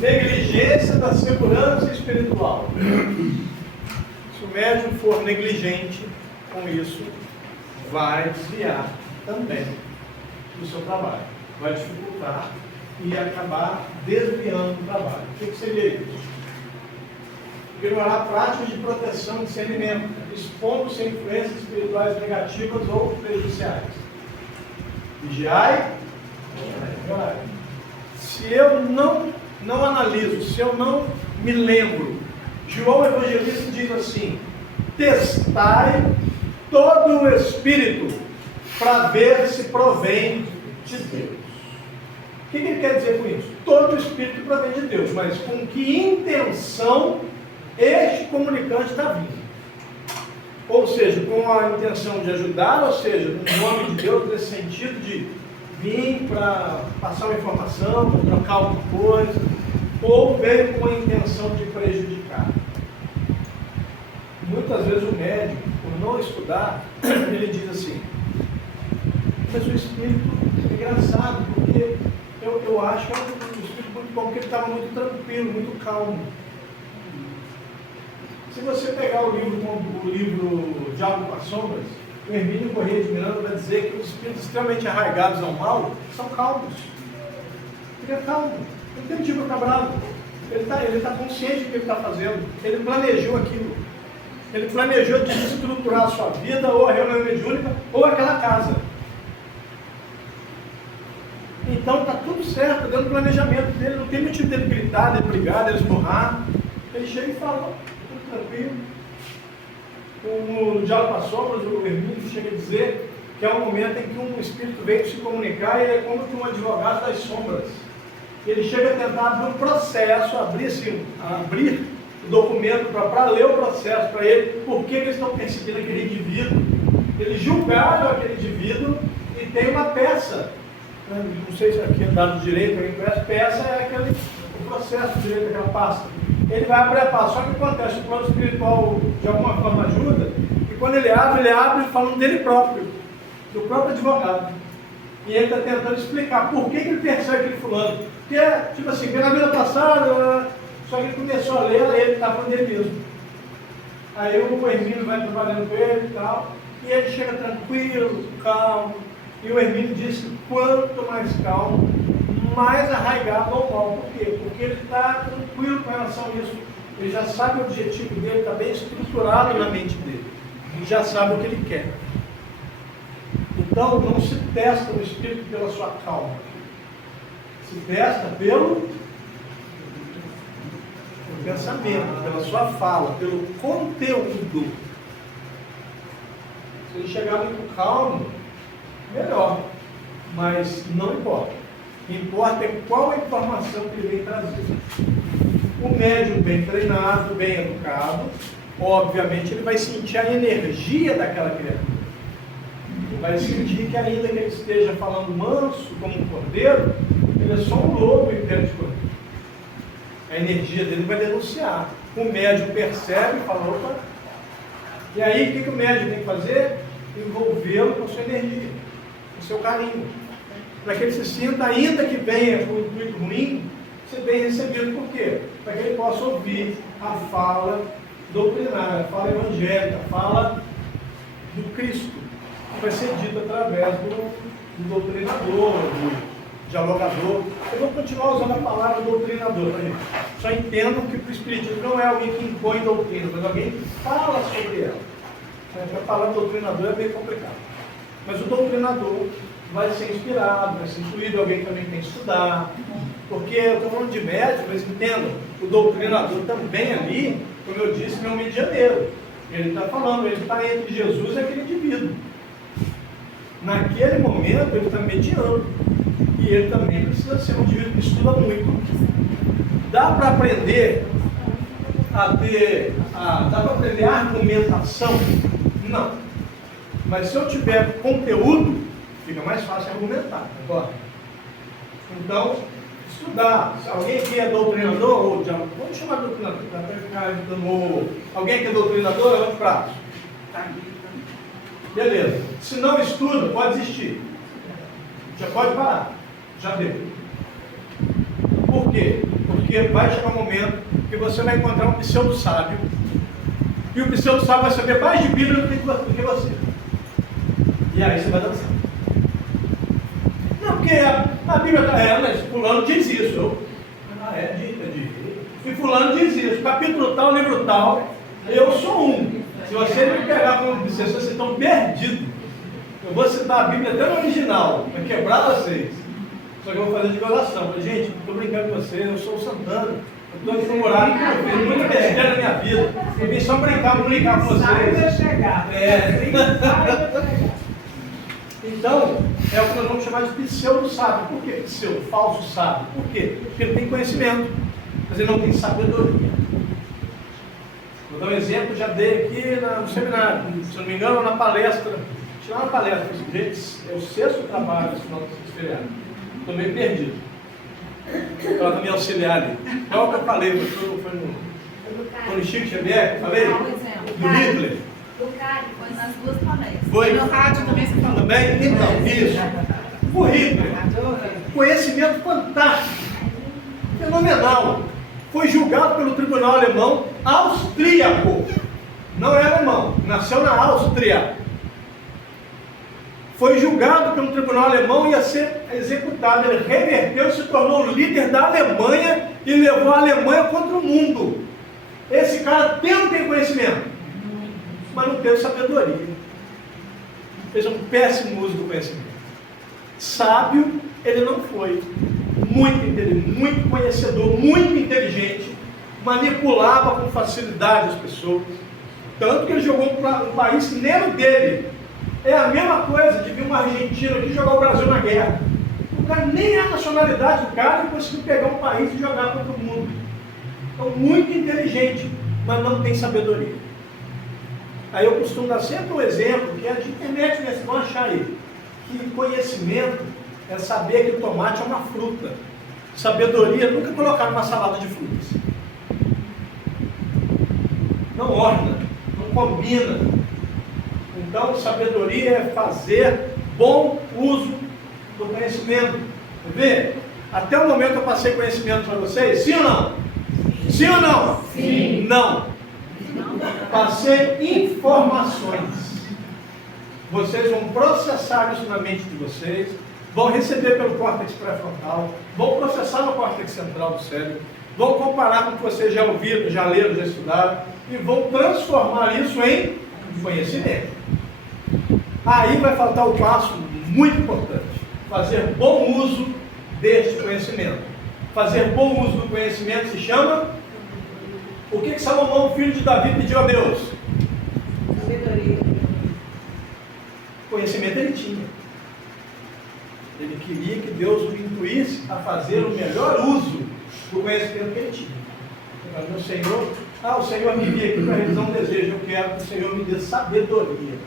Negligência da segurança espiritual. Se o médium for negligente com isso, vai desviar também do seu trabalho. Vai dificultar e acabar desviando o trabalho. O que seria isso? Ignorar práticas de proteção e discernimento, expondo-se a influências espirituais negativas ou prejudiciais. Vigiai. Se eu não analiso, se eu não me lembro, João Evangelista diz assim: testai todo o espírito para ver se provém de Deus. O que ele quer dizer com isso? Todo o espírito provém de Deus, mas com que intenção este comunicante está vindo? Ou seja, com a intenção de ajudar, ou seja, no nome de Deus, nesse sentido de vir para passar uma informação, para trocar alguma coisa, ou veio com a intenção de prejudicar. Muitas vezes o médico, por não estudar, ele diz assim: mas o espírito é engraçado, porque eu acho que é um espírito muito bom, porque ele estava muito tranquilo, muito calmo. Se você pegar o livro Diálogo com as Sombras, o Hermínio Corrêa de Miranda vai dizer que os espíritos extremamente arraigados ao mal são calmos. Ele é calmo, ele tem tipo ficar bravo. Ele está consciente do que ele está fazendo. Ele planejou aquilo. Ele planejou desestruturar a sua vida, ou a reunião mediúnica, ou aquela casa. Então está tudo certo, dentro do planejamento dele. Não tem motivo dele gritar, dele brigar, dele esmurrar. Ele chega e fala: tudo tranquilo. No Diálogo com as Sombras, o Hermínio chega a dizer que é um momento em que um espírito veio se comunicar, e ele é como que um advogado das sombras. Ele chega a tentar abrir um processo, abrir o documento para ler o processo para ele, por que eles estão perseguindo aquele indivíduo. Eles julgaram aquele indivíduo e tem uma peça. Não sei se aqui é dado direito, alguém conhece, peça é o processo direito daquela pasta. Ele vai abrir a pasta, só que acontece, o plano espiritual de alguma forma ajuda, e quando ele abre falando dele próprio, do próprio advogado. E ele está tentando explicar por que ele persegue aquele fulano. Porque, tipo assim, na vida passada, só que ele começou a ler, ele está falando dele mesmo. Aí o Hermínio vai trabalhando com ele e tal, e ele chega tranquilo, calmo, e o Hermínio diz que quanto mais calmo, mais arraigado ao mal. Por quê? Porque ele está tranquilo com relação a isso. Ele já sabe o objetivo dele, está bem estruturado na mente dele. Ele já sabe o que ele quer. Então, não se testa o espírito pela sua calma. Se testa pelo pensamento, pela sua fala, pelo conteúdo. Se ele chegar muito calmo, melhor. Mas não importa. O que importa é qual a informação que ele vem trazer. O médium bem treinado, bem educado, obviamente ele vai sentir a energia daquela criatura. Ele vai sentir que ainda que ele esteja falando manso, como um cordeiro, ele é só um lobo em pé de cordeiro. A energia dele vai denunciar. O médium percebe e fala: opa. E aí o que o médium tem que fazer? Envolvê-lo com a sua energia, com o seu carinho. Para que ele se sinta, ainda que venha com um intuito ruim, ser bem recebido. Por quê? Para que ele possa ouvir a fala doutrinária, a fala evangélica, a fala do Cristo, que vai ser dita através do doutrinador, do dialogador. Eu vou continuar usando a palavra doutrinador, tá, gente? Só entendam que o Espiritismo não é alguém que impõe doutrina, mas alguém que fala sobre ela. A palavra doutrinador é meio complicado. Mas o doutrinador vai ser inspirado, vai ser instruído, alguém também tem que estudar. Porque eu estou falando de médico, mas entendam, o doutrinador também ali, como eu disse, é um medianeiro. Ele está falando, ele está entre Jesus e aquele indivíduo. Naquele momento ele está mediando. E ele também precisa ser um indivíduo que estuda muito. Dá para aprender dá para aprender a argumentação? Não. Mas se eu tiver conteúdo, fica mais fácil argumentar, concorda? Então, estudar. Se alguém que é doutrinador, ou vamos chamar de doutrinador, para ficar dando. Alguém que é doutrinador, é outro prazo. Beleza. Se não estuda, pode desistir. Já pode parar. Já deu. Por quê? Porque Porque vai chegar um momento que você vai encontrar um pseudo-sábio, e o pseudo-sábio vai saber mais de Bíblia do que você. E aí você vai dançar. Não, porque a Bíblia está, mas fulano diz isso. Diz. E fulano diz isso. Capítulo tal, livro tal. Eu sou um. Se você me pegar como obsessor, vocês estão perdidos. Eu vou citar a Bíblia até no original, para quebrar vocês. Só que eu vou fazer de violação. Gente, não estou brincando com vocês, eu sou o Santana. Eu estou aqui no horário que eu fiz muita besteira na minha vida. Eu vim só brincar com vocês. Então, é o que nós vamos chamar de pseudo-sábio. Por que pseudo? Falso sábio. Por quê? Porque ele tem conhecimento, mas ele não tem sabedoria. Vou dar um exemplo, já dei aqui no seminário, se não me engano, na palestra. Tirar uma palestra, gente, é o 6º trabalho desse final desse feriado. Estou meio perdido. Ela vai me auxiliar ali. Qual que eu falei? Foi no Chico Xavier que eu falei? Do Hitler. Do Cário, foi nas 2 palestras. Foi no rádio também você falou. Também? Então, isso. O Hitler. Conhecimento fantástico. Fenomenal. Foi julgado pelo tribunal alemão austríaco. Não é alemão, nasceu na Áustria. Foi julgado pelo tribunal alemão e ia ser executado. Ele reverteu, se tornou o líder da Alemanha e levou a Alemanha contra o mundo. Esse cara não tem conhecimento, mas não teve sabedoria. Fez um péssimo uso do conhecimento. Sábio, ele não foi. Muito conhecedor, muito inteligente, manipulava com facilidade as pessoas. Tanto que ele jogou um país que nem era dele. É a mesma coisa de vir um argentino aqui jogar o Brasil na guerra. O cara nem é a nacionalidade do cara e conseguiu pegar um país e jogar contra o mundo. Então, muito inteligente, mas não tem sabedoria. Aí eu costumo dar sempre um exemplo, que é de internet, vocês vão achar aí, que conhecimento é saber que o tomate é uma fruta. Sabedoria, nunca colocar numa salada de frutas. Não orna, não combina. Então, sabedoria é fazer bom uso do conhecimento. Quer ver? Até o momento eu passei conhecimento para vocês, sim ou não? Sim ou não? Sim. Não. Passei informações. Vocês vão processar isso na mente de vocês, vão receber pelo córtex pré-frontal, vão processar no córtex central do cérebro, vão comparar com o que vocês já ouviram, já leram, já estudaram, e vão transformar isso em conhecimento. Aí vai faltar o passo muito importante: fazer bom uso deste conhecimento. Fazer bom uso do conhecimento se chama... O que Salomão, filho de Davi, pediu a Deus? Sabedoria. Conhecimento ele tinha. Ele queria que Deus o intuísse a fazer o melhor uso do conhecimento que ele tinha. Meu Senhor, o Senhor me envia aqui para realizar um desejo. Eu quero que o Senhor me dê sabedoria.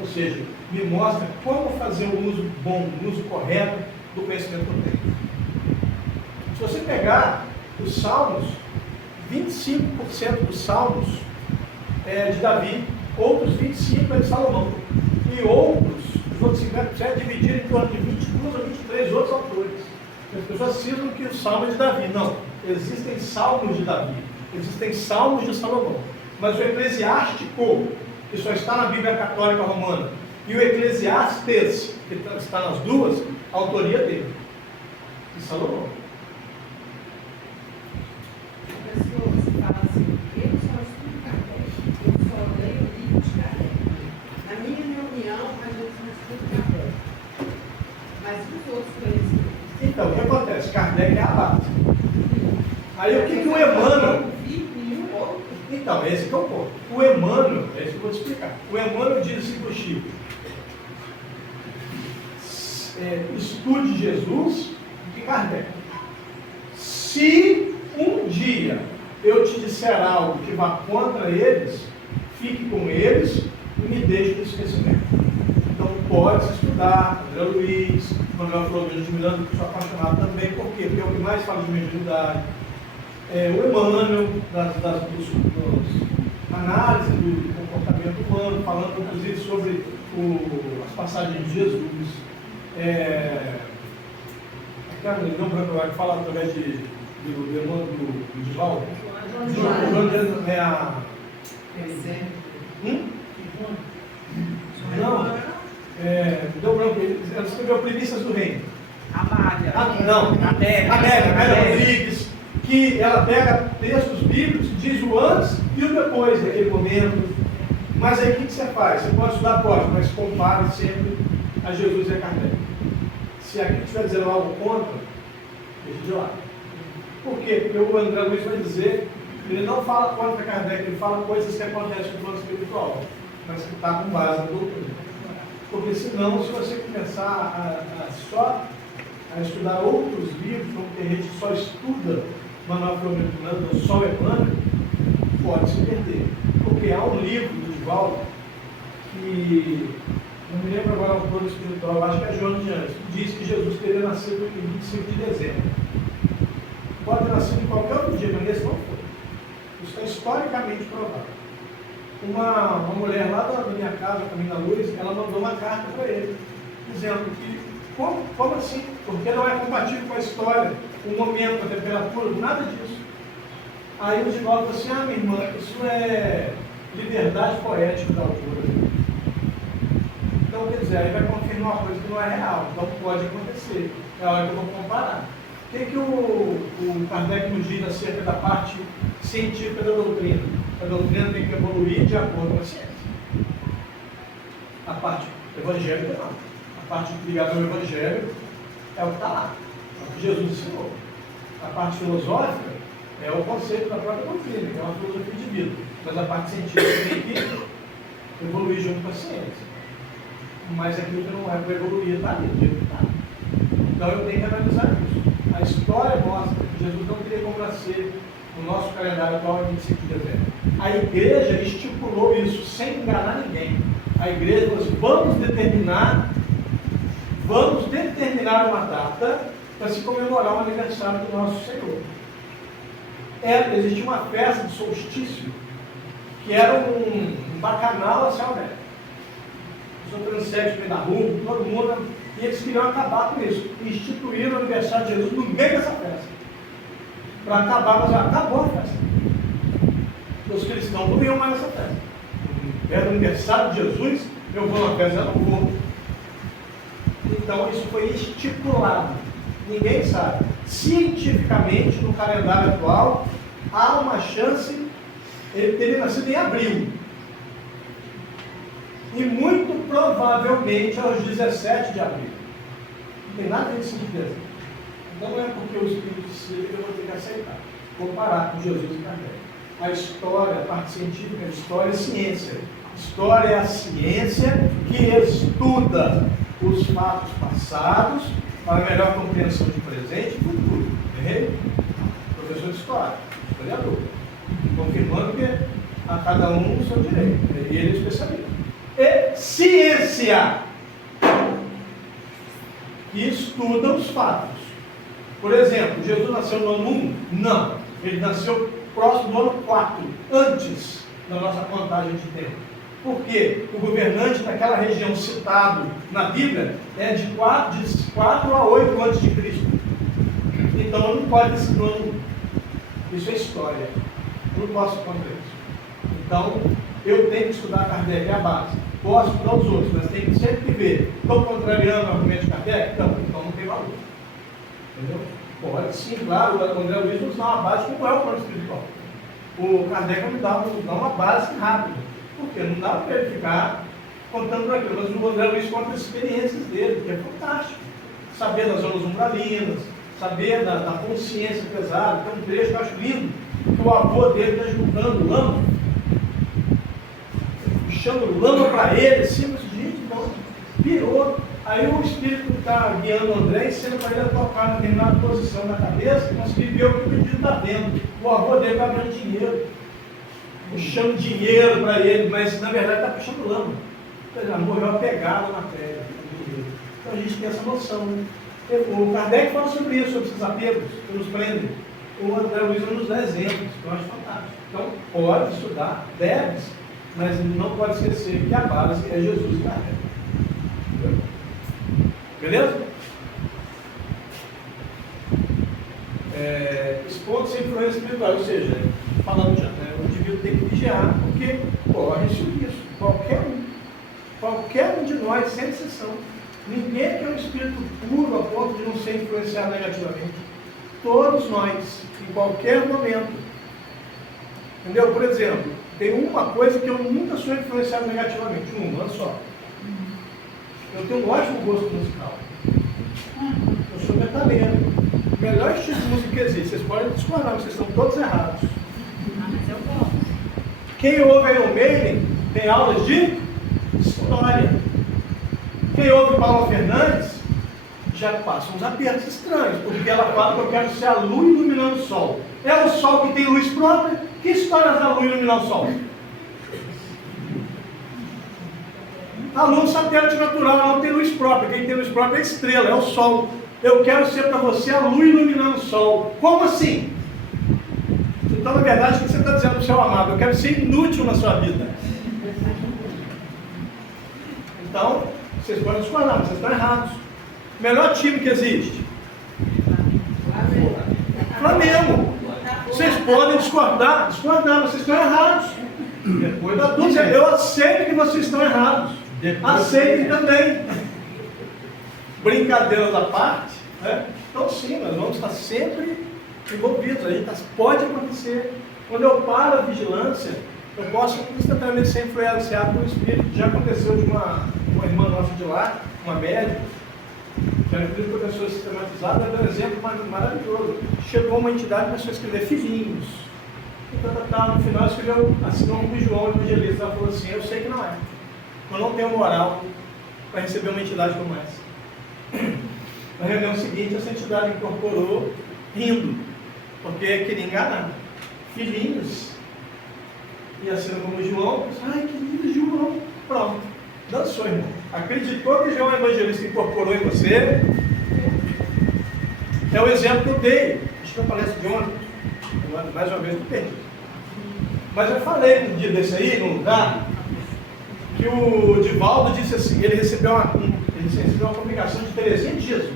Ou seja, me mostra como fazer o uso bom, o uso correto do conhecimento que eu tenho. Se você pegar os Salmos, 25% dos Salmos é de Davi, outros 25% é de Salomão. E outros, os outros 50% dividiram em torno de 22 ou 23 outros autores. As pessoas cismam que o Salmo é de Davi. Não, existem Salmos de Davi, existem Salmos de Salomão. Mas o Eclesiástico, que só está na Bíblia Católica Romana, e o Eclesiastes, que está nas duas, a autoria dele, de Salomão. A pessoa se fala assim, eu só estudo Kardec, eu só leio livros de Kardec. Na minha reunião, a gente não estuda Kardec. Mas os outros conhecimentos. Então, o que acontece? Kardec é a base. Aí o que o Emmanuel... Então, esse que é o ponto. O Emmanuel, é isso que eu vou te explicar. O Emmanuel diz assim para o Chico: estude Jesus e Kardec. Se um dia eu te disser algo que vá contra eles, fique com eles e me deixe no esquecimento. Então pode estudar André Luiz, Manuel Flores de Milano, que eu sou apaixonado também. Por quê? Porque é o que mais fala de mediunidade. O Emmanuel, das análise do comportamento humano, falando inclusive sobre as passagens de Jesus. Cara, não branco vai falar através de do Divaldo? João. É a... Não. Deu branco. Ela escreveu Primícias do Reino. Amália. Amélia Rodrigues, que ela pega textos bíblicos e diz o antes e o depois daquele momento. Mas aí o que você faz? Você pode estudar, pode, mas compare sempre a Jesus e a Kardec. Se aqui estiver dizendo algo contra, deixa de lado. Por quê? Porque o André Luiz vai dizer, ele não fala contra Kardec, ele fala coisas que acontecem no plano espiritual, mas que está com base na doutrina. Porque senão, se você começar a estudar outros livros, como tem gente que só estuda Manuel Flamengo ou só Emmanuel, pode se perder. Porque há um livro do Divaldo que, não me lembro agora o plano espiritual, acho que é João de Anjos, que diz que Jesus teria nascido em 25 de dezembro. Pode ter nascido em qualquer outro dia, mas nesse não foi. Isso é historicamente provado. Uma mulher lá da minha casa, Caminho da Luz, ela mandou uma carta para ele, dizendo que, como assim? Porque não é compatível com a história, o momento, a temperatura, nada disso. Aí o Divaldo falou assim, minha irmã, isso é liberdade poética da autora. Então, quer dizer, aí vai confirmar uma coisa que não é real, então pode acontecer. É a hora que eu vou comparar. O que o Kardec nos diz acerca da parte científica da doutrina? A doutrina tem que evoluir de acordo com a ciência. A parte evangélica não. A parte ligada ao evangelho é o que está lá. É o que Jesus ensinou. A parte filosófica é o conceito da própria doutrina, que é uma filosofia de vida. Mas a parte científica tem que evoluir junto com a ciência. Mas aquilo que não é para evoluir está ali, do jeito que está. Então eu tenho que analisar isso. A história mostra que Jesus não teria como nascer no nosso calendário atual em 25 de dezembro. A igreja estipulou isso sem enganar ninguém. A igreja falou assim, vamos determinar uma data para se comemorar o aniversário do nosso Senhor. Existia uma festa de solstício que era um bacanal a céu aberto. Os transexos na rua, todo mundo, e eles queriam acabar com isso. Instituíram o aniversário de Jesus no meio dessa festa. Para acabar, mas já acabou a festa. Os cristãos não iam mais nessa festa. Era o aniversário de Jesus, eu vou na festa, eu não vou. Então isso foi estipulado. Ninguém sabe. Cientificamente, no calendário atual, há uma chance ele teria nascido em abril. E muito provavelmente aos 17 de abril. Não tem nada de certeza. Então não é porque o Espírito Santo que eu vou ter que aceitar. Comparar com Jesus e Kardec. A história, a parte científica, a história é ciência. História é a ciência que estuda os fatos passados para a melhor compreensão de presente e futuro. Errei? Professor de história, historiador. Confirmando que a cada um o seu direito. E ele é especialista. E ciência, que estuda os fatos. Por exemplo, Jesus nasceu no ano 1? Não. Ele nasceu próximo do ano 4, antes da nossa contagem de tempo. Porque o governante daquela região citado na Bíblia é de 4 a 8 antes de Cristo. Então não pode ser no ano 1. Isso é história. Eu não posso contra isso. Então, eu tenho que estudar Kardec, é a base. Posso estudar os outros, mas tem que sempre ver. Estou contrariando o argumento de Kardec? Não, então não tem valor. Entendeu? Pode sim, claro, o André Luiz nos dá uma base como é o plano espiritual. O Kardec nos dá uma base rápida. Porque não dá para ele ficar contando por aquilo. Mas o André Luiz conta as experiências dele, que é fantástico. Saber das zonas umbralinas, saber da consciência pesada. Tem um trecho que eu acho lindo, que o avô dele está juntando lama, puxando lama para ele, assim, mas gente, então, pirou. Aí o espírito está guiando o André, ensinando para ele a tocar na determinada posição na cabeça, e conseguir ver o que o pedido está vendo. O avô dele está vendo dinheiro, puxando dinheiro para ele, mas na verdade está puxando lama. Ele morreu apegado na terra. Então a gente tem essa noção. Né? O Kardec fala sobre isso, sobre esses apegos que nos prendem. O André Luiz nos dá exemplos, que eu acho fantástico. Então pode estudar, deve, mas não pode esquecer que a base é Jesus e Kardec. Beleza? esse ponto sem influência espiritual, ou seja, falando já, né, o indivíduo tem que vigiar, porque corre isso, qualquer um de nós, sem exceção. Ninguém que é um espírito puro a ponto de não ser influenciado negativamente. Todos nós, em qualquer momento. Entendeu? Por exemplo, tem uma coisa que eu nunca sou influenciado negativamente, uma só. Eu tenho um ótimo gosto musical. Eu sou metaleiro. O melhor estilo de música que existe. Vocês podem discordar, mas vocês estão todos errados. Mas eu gosto. Quem ouve Iron Maiden tem aulas de história. Quem ouve Paula Fernandes já passa uns apertos estranhos, porque ela fala que eu quero ser a lua iluminando o sol. É o sol que tem luz própria? Que histórias da lua iluminar o sol? A lua é um satélite natural, ela não tem luz própria. Quem tem luz própria é a estrela, é o sol. Eu quero ser para você a lua iluminando o sol. Como assim? Então, na verdade, o que você está dizendo para o seu amado? Eu quero ser inútil na sua vida. Então, vocês podem discordar, mas vocês estão errados. O melhor time que existe? Flamengo. Vocês podem discordar, mas vocês estão errados. Depois da dúvida, eu aceito que vocês estão errados. Aceitem também. Brincadeiras à parte, né? Então sim, nós vamos estar sempre envolvidos. Pode acontecer. Quando eu paro a vigilância, eu posso instantaneamente ser influenciado pelo Espírito. Já aconteceu de uma irmã nossa de lá, uma médica, que era filho de professor sistematizado, era um exemplo maravilhoso. Chegou uma entidade e começou a escrever filhinhos. No final escreveu assim, como João evangelista. Ela falou assim: eu sei que não é. Eu não tenho moral para receber uma entidade como essa. Na reunião seguinte, essa entidade incorporou rindo, porque queria enganar. Filhinhos. E assim como João, ai que lindo João. Pronto, dançou, irmão. Acreditou que João Evangelista incorporou em você. É o exemplo que eu dei. Acho que eu palestra de ontem. Mais uma vez eu perdi. Mas eu falei um dia desse aí, num lugar, que o Divaldo disse assim, ele recebeu uma comunicação de Terezinha de Jesus.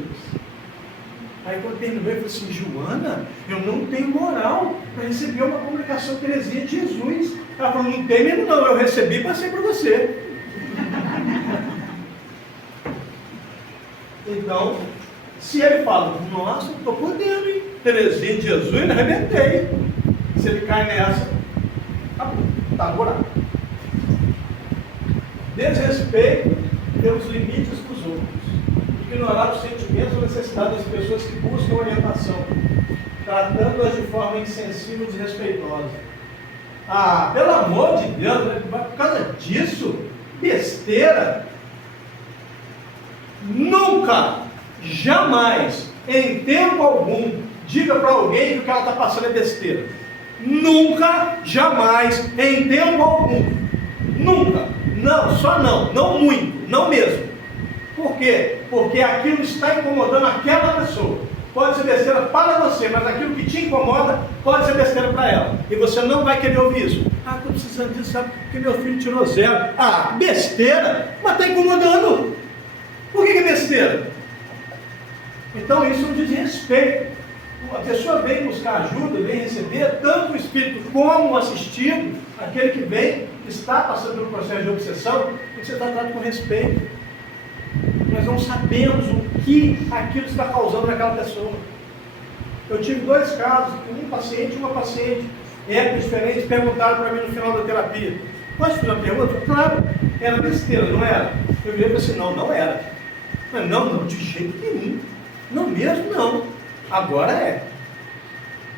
Aí quando terminou, ele falou assim: Joana, eu não tenho moral para receber uma comunicação de Terezinha de Jesus. Ela falou: não tem mesmo não, eu recebi e passei para você. Então, se ele fala: nossa, eu estou podendo, hein? Terezinha de Jesus, eu arrebentei. Se ele cai nessa, acabou, está buraco. Desrespeito pelos limites dos outros. Ignorar os sentimentos ou necessidades das pessoas que buscam orientação, tratando-as de forma insensível e desrespeitosa. Ah, pelo amor de Deus, por causa disso, besteira. Nunca, jamais, em tempo algum, diga para alguém que o que ela está passando é besteira. Nunca, jamais, em tempo algum. Nunca. Não, só não muito, não mesmo. Por quê? Porque aquilo está incomodando aquela pessoa. Pode ser besteira para você, mas aquilo que te incomoda pode ser besteira para ela. E você não vai querer ouvir isso. Ah, estou precisando disso, sabe? Porque meu filho tirou 0. Ah, besteira? Mas está incomodando. Por que é besteira? Então isso é um desrespeito. A pessoa vem buscar ajuda, vem receber tanto o espírito como o assistido, aquele que vem, está passando pelo processo de obsessão, que você está tratando com respeito. Nós não sabemos o que aquilo está causando naquela pessoa. Eu tive 2 casos, um paciente e uma paciente, épocas diferentes, perguntaram para mim no final da terapia: posso fazer uma pergunta? Claro, era besteira, não era? Eu virei e falei assim: não era. Mas não, de jeito nenhum. Não mesmo, não. Agora é.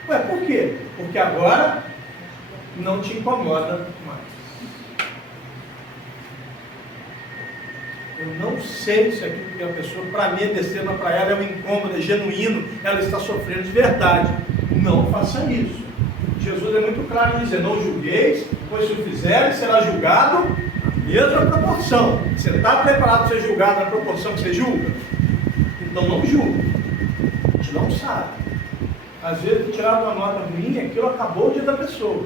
Ué, por quê? Porque agora não te incomoda mais. Eu não sei se aquilo que a pessoa, para mim, é besteira, mas para ela é um incômodo, é genuíno, ela está sofrendo de verdade. Não faça isso. Jesus é muito claro em dizer: não julgueis, pois se o fizerem, será julgado na mesma proporção. Você está preparado para ser julgado na proporção que você julga? Então não julgue. A gente não sabe. Às vezes tirar uma nota ruim, aquilo acabou o dia da pessoa.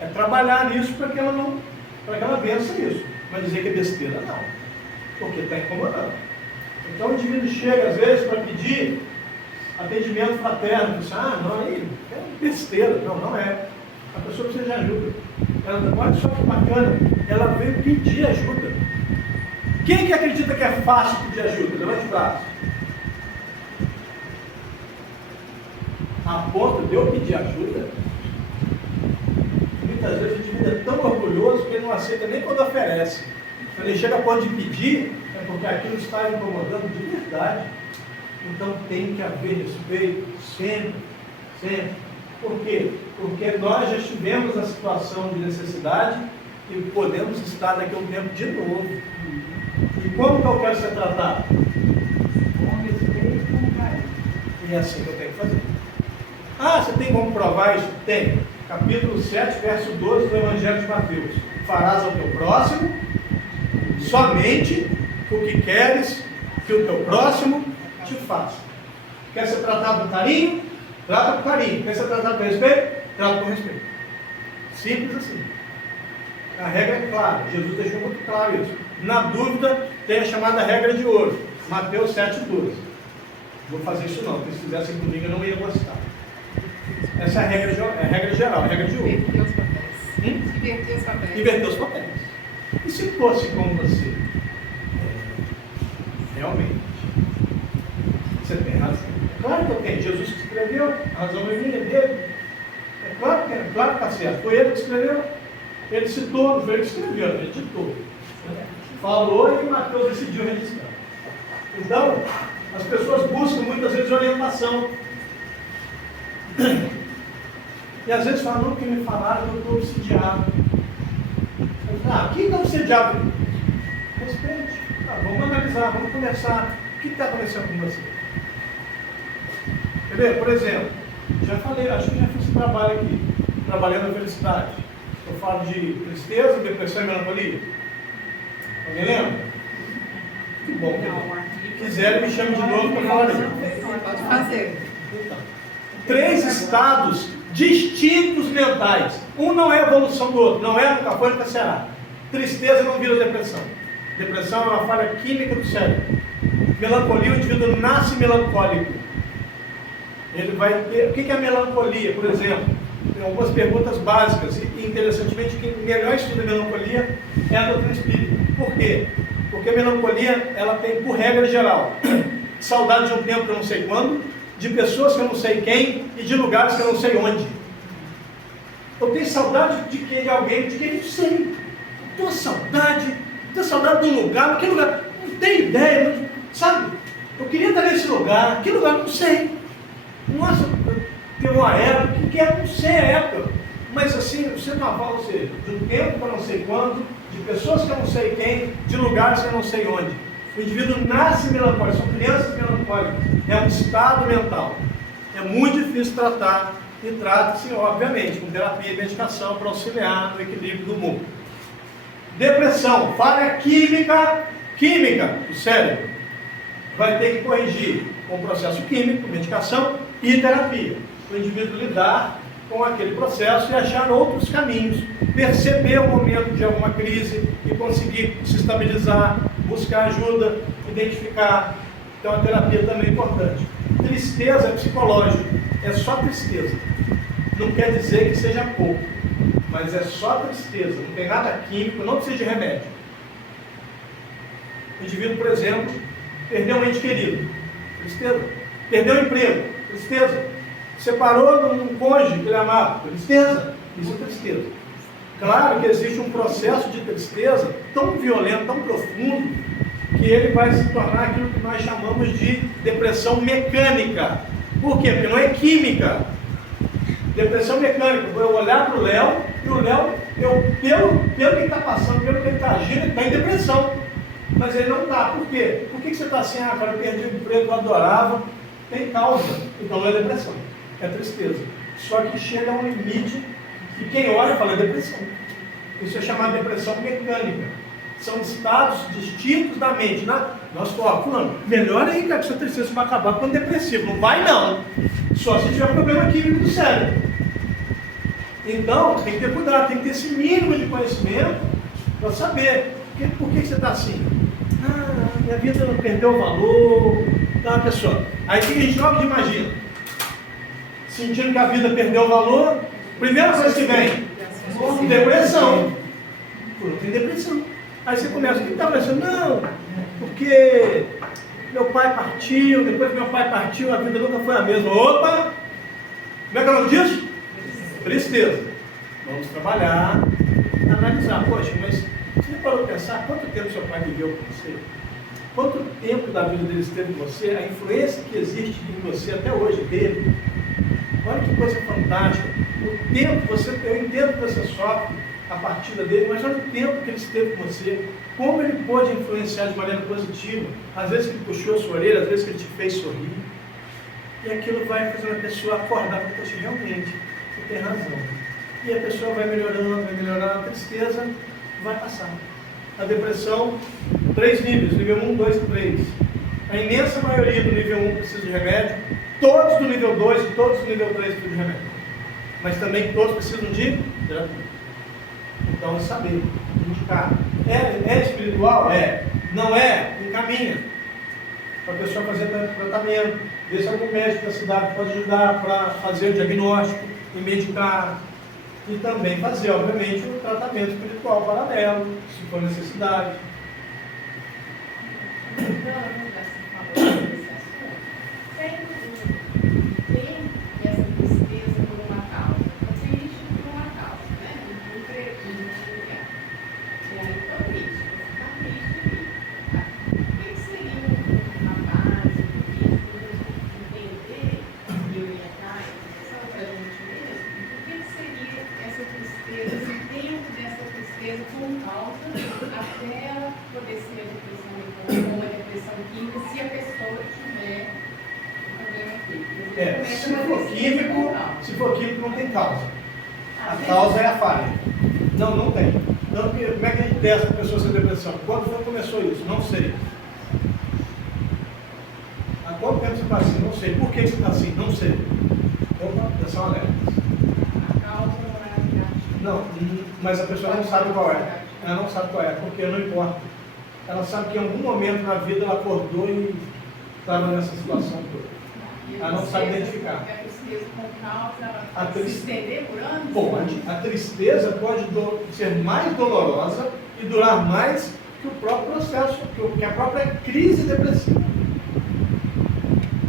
É trabalhar nisso para que ela vença isso. Mas dizer que é besteira, não. Porque está incomodando. Então o indivíduo chega às vezes para pedir Atendimento fraterno. Você, não, aí é besteira. Não, não é. A pessoa precisa de ajuda. Olha só que bacana. Ela veio pedir ajuda. Quem que acredita que é fácil pedir ajuda? Levante o braço. A ponto de eu pedir ajuda, muitas vezes o indivíduo é tão orgulhoso que ele não aceita nem quando oferece. Quando ele chega a ponto de pedir, é porque aquilo está incomodando de verdade. Então tem que haver respeito sempre, sempre. Por quê? Porque nós já estivemos na situação de necessidade e podemos estar daqui a um tempo de novo. E como que eu quero ser tratado? Com respeito e com carinho. E é assim que eu tenho que fazer. Você tem como provar isso? Tem. Capítulo 7, verso 12 do Evangelho de Mateus. Farás ao teu próximo somente o que queres que o teu próximo te faça. Quer ser tratado com carinho? Trata com carinho. Quer ser tratado com respeito? Trata com respeito. Simples assim. A regra é clara. Jesus deixou muito claro isso. Na dúvida, tem a chamada regra de ouro. Mateus 7,12. Vou fazer isso não, porque se fizesse comigo eu não ia gostar. Essa é a regra geral, a regra de ouro. Inverter os papéis. Inverter os papéis. Inverter os papéis. E se fosse como você? Realmente. Você tem razão. Claro que eu tenho. Jesus que escreveu, a razão é minha, dele. É claro que está certo. Foi ele que escreveu. Ele citou, não foi ele que escreveu, ele ditou. Falou e Mateus decidiu registrar. Então, as pessoas buscam muitas vezes orientação. E às vezes falam, não, que me falaram que eu estou obsidiado. Quem está obsidiado? Respeite. Vamos analisar, vamos conversar. O que está acontecendo com você? Quer ver? Por exemplo, já falei, acho que já fiz esse trabalho aqui, trabalhando na felicidade. Eu falo de tristeza, depressão e melancolia. Alguém lembra? Que bom. Se quiser, me chame de novo para falar disso. Pode fazer. Então, 3 estados distintos mentais. Um não é a evolução do outro, não é nunca foi, nunca será. Tristeza não vira depressão. Depressão é uma falha química do cérebro. Melancolia, o indivíduo nasce melancólico. Ele vai ter. O que é a melancolia, por exemplo? Tem algumas perguntas básicas. E interessantemente, quem melhor estuda melancolia é a doutrina espírita. Por quê? Porque a melancolia, ela tem, por regra geral, saudade de um tempo que eu não sei quando, de pessoas que eu não sei quem e de lugares que eu não sei onde. Eu tenho saudade de quem? De alguém de quem eu não sei. Tenho saudade de um lugar, mas que lugar? Não tenho ideia, mas, sabe? Eu queria estar nesse lugar, que lugar? Não sei. Nossa, tem uma época, o que é? Não sei a época. Mas assim, você não fala, ou seja, de um tempo que eu não sei quando, de pessoas que eu não sei quem, de lugares que eu não sei onde. O indivíduo nasce melancólico, são crianças melancólicas, é um estado mental. É muito difícil tratar, e trata-se, obviamente, com terapia e medicação para auxiliar no equilíbrio do humor. Depressão, falha química do cérebro. Vai ter que corrigir com o processo químico, medicação e terapia. O indivíduo lidar com aquele processo e achar outros caminhos, perceber o momento de alguma crise e conseguir se estabilizar, buscar ajuda, identificar. Então a terapia também é importante. Tristeza é psicológica, é só tristeza. Não quer dizer que seja pouco, mas é só tristeza, não tem nada químico, não precisa de remédio. O indivíduo, por exemplo, perdeu um ente querido, tristeza. Perdeu o emprego, tristeza. Separou de um cônjuge que ele amava, tristeza. Isso é tristeza. Claro que existe um processo de tristeza tão violento, tão profundo, que ele vai se tornar aquilo que nós chamamos de depressão mecânica. Por quê? Porque não é química. Depressão mecânica. Eu vou olhar para o Léo, e o Léo, pelo que ele está passando, pelo que ele está agindo, ele está em depressão. Mas ele não está. Por quê? Por que você está assim? Cara, eu perdi o emprego, eu adorava. Tem causa. Então não é depressão, é tristeza. Só que chega a um limite e quem olha fala depressão. Isso é chamado de depressão mecânica. São estados distintos da mente. Nós falamos, melhor aí, cara, que sua tristeza vai acabar com depressivo. Não vai não. Só se tiver problema químico do cérebro. Então, tem que ter cuidado, tem que ter esse mínimo de conhecimento para saber. Por que você está assim? Minha vida não perdeu o valor. Então, pessoal, Aí o que a gente logo imagina? Sentindo que a vida perdeu o valor, primeira coisa que vem, depressão. Pô, tem depressão. Aí você começa, o que está acontecendo? Não, porque meu pai partiu, depois que meu pai partiu, a vida nunca foi a mesma. Opa! Como é que é o nome disso? Tristeza. Vamos trabalhar, analisar. Poxa, mas você parou para pensar quanto tempo seu pai viveu com você? Quanto tempo da vida dele esteve com você? A influência que existe em você até hoje dele. Olha que coisa fantástica. O tempo, eu entendo que você sofre a partida dele, mas olha o tempo que ele esteve com você. Como ele pôde influenciar de maneira positiva. Às vezes que ele puxou a sua orelha, às vezes que ele te fez sorrir. E aquilo vai fazer a pessoa acordar para você, realmente, você tem razão. E a pessoa vai melhorando, a tristeza vai passar. A depressão, 3 níveis, nível 1, 2 e 3. A imensa maioria do nível 1 precisa de remédio, todos do nível 2 e todos do nível 3 precisam de remédio. Mas também todos precisam de terapia. Então é saber, indicar. É espiritual? É. Não é? Encaminha. Para a pessoa fazer tratamento. Ver se algum médico da cidade pode ajudar para fazer o diagnóstico e medicar. E também fazer, obviamente, o tratamento espiritual paralelo, se for necessidade. Se for químico, não tem causa. A causa é a falha. Não tem. Então, como é que a gente testa a pessoa sem depressão? Quando foi que começou isso? Não sei. Há quanto tempo você está assim? Não sei. Por que você está assim? Não sei. Opa, atenção alerta. A causa não é. Não, mas a pessoa não sabe qual é. Ela não sabe qual é, porque não importa. Ela sabe que em algum momento na vida ela acordou e estava nessa situação toda. Ela não sabe identificar. A tristeza com causa, ela A pode se estender por anos? Pode. A tristeza pode ser mais dolorosa e durar mais que o próprio processo, que a própria crise depressiva.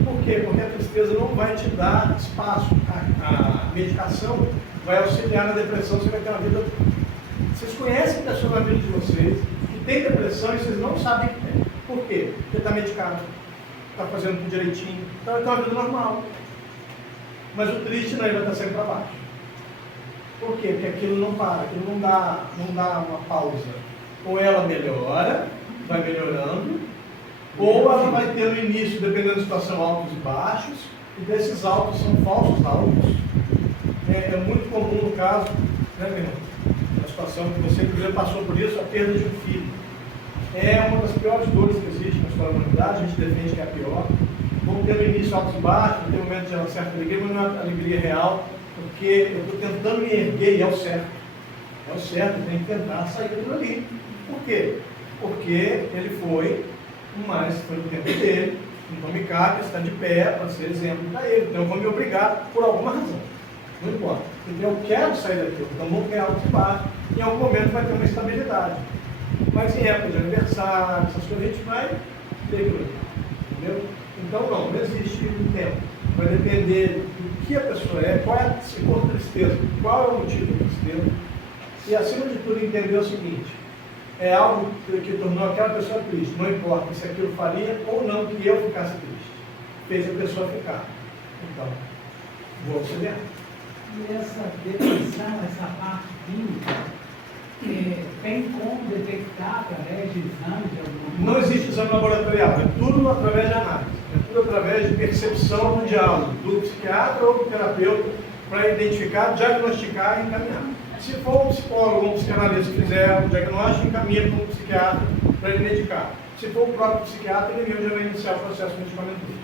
Por quê? Porque a tristeza não vai te dar espaço. A medicação vai auxiliar na depressão, você vai ter uma vida. Vocês conhecem pessoas na vida de vocês que têm depressão e vocês não sabem que tem. Por quê? Porque está medicado, está fazendo tudo direitinho, então ele tem uma vida normal. Mas o triste não, ele vai estar sempre para baixo. Por quê? Porque aquilo não para, aquilo não dá uma pausa. Ou ela melhora, vai melhorando, ou ela vai ter no início, dependendo da situação, altos e baixos, e desses altos são falsos altos. É muito comum no caso, né, meu irmão? A situação que você, inclusive, passou por isso, a perda de um filho. É uma das piores dores que existe na história da humanidade, a gente defende que é a pior. Vamos ter no início altos e baixos, tem um momento de uma certa alegria, mas não é uma alegria real, porque eu estou tentando me erguer e é o certo. É o certo, eu tenho que tentar sair daquilo ali. Por quê? Porque ele foi o tempo dele, então me cabe estar de pé para ser exemplo para ele. Então eu vou me obrigar por alguma razão. Não importa. Então eu quero sair daquilo, então vou ter altos e baixos. Em algum momento vai ter uma estabilidade. Mas em época de aniversário, essas coisas, a gente vai ter aquilo ali. Entendeu? Então não existe um tempo. Vai depender do que a pessoa é, qual é se for tristeza, qual é o motivo da tristeza. E acima de tudo entender o seguinte, é algo que tornou aquela pessoa triste, não importa se aquilo faria ou não que eu ficasse triste. Fez a pessoa ficar. Então, vou auxiliar. E essa depressão, essa parte química, tem como detectar através de exame de alguma Não existe exame laboratorial, é tudo através de análise, é tudo através de percepção do diálogo, do psiquiatra ou do terapeuta, para identificar, diagnosticar e encaminhar. Se for um psicólogo ou um psicanalista que fizer o diagnóstico, encaminha para um psiquiatra para ele medicar. Se for o próprio psiquiatra, ele mesmo já vai iniciar o processo medicamentoso.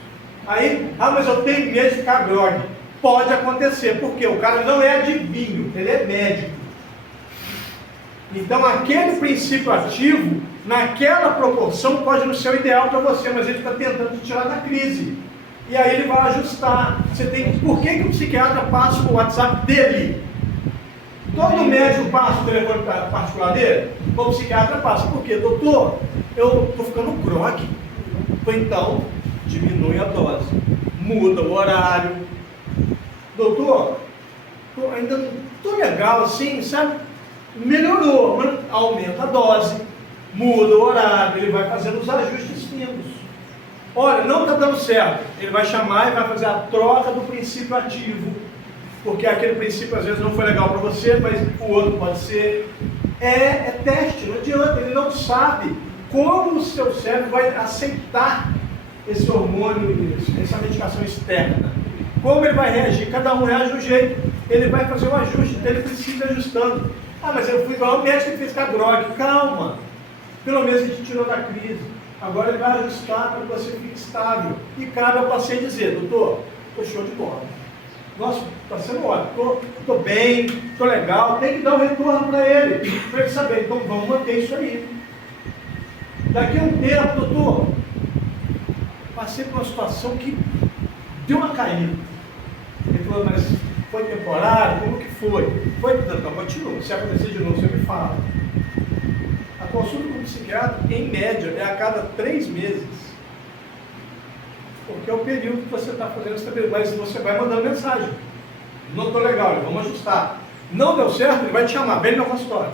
Aí, mas eu tenho medo de ficar grogue. Pode acontecer, porque o cara não é adivinho, ele é médico. Então aquele princípio ativo, naquela proporção, pode não ser o ideal para você, mas ele está tentando te tirar da crise. E aí ele vai ajustar. Por que o psiquiatra passa o WhatsApp dele? Todo médico passa o telefone particular dele? O psiquiatra passa. Por quê? Doutor, eu estou ficando grogue. Então, diminui a dose. Muda o horário. Doutor, ainda não estou legal assim, sabe? Melhorou, mas aumenta a dose. Muda o horário. Ele vai fazendo os ajustes finos. Olha, não está dando certo. Ele vai chamar e vai fazer a troca do princípio ativo. Porque aquele princípio às vezes não foi legal para você, mas o outro pode ser. É teste, não adianta. Ele não sabe como o seu cérebro vai aceitar esse hormônio, essa medicação externa. Como ele vai reagir? Cada um reage de um jeito. Ele vai fazer um ajuste, então ele precisa ir ajustando. Ah, mas eu fui igual ao médico que fez ficar grogue. Calma. Pelo menos a gente tirou da crise. Agora ele vai ajustar para que você fique estável. E cabe ao paciente dizer, doutor, estou show de bola. Nossa, está sendo ótimo, estou bem, estou legal. Tem que dar um retorno para ele saber. Então vamos manter isso aí. Daqui a um tempo, doutor, passei por uma situação que deu uma caída. Ele falou, mas foi temporário? Como que foi? Foi, doutor, continua. Se acontecer de novo, você me fala. A consulta com o psiquiatra, em média, é a cada 3 meses. Porque é o período que você está fazendo esse trabalho. Mas você vai mandando mensagem. Não estou legal, vamos ajustar. Não deu certo, ele vai te chamar, vem no meu consultório.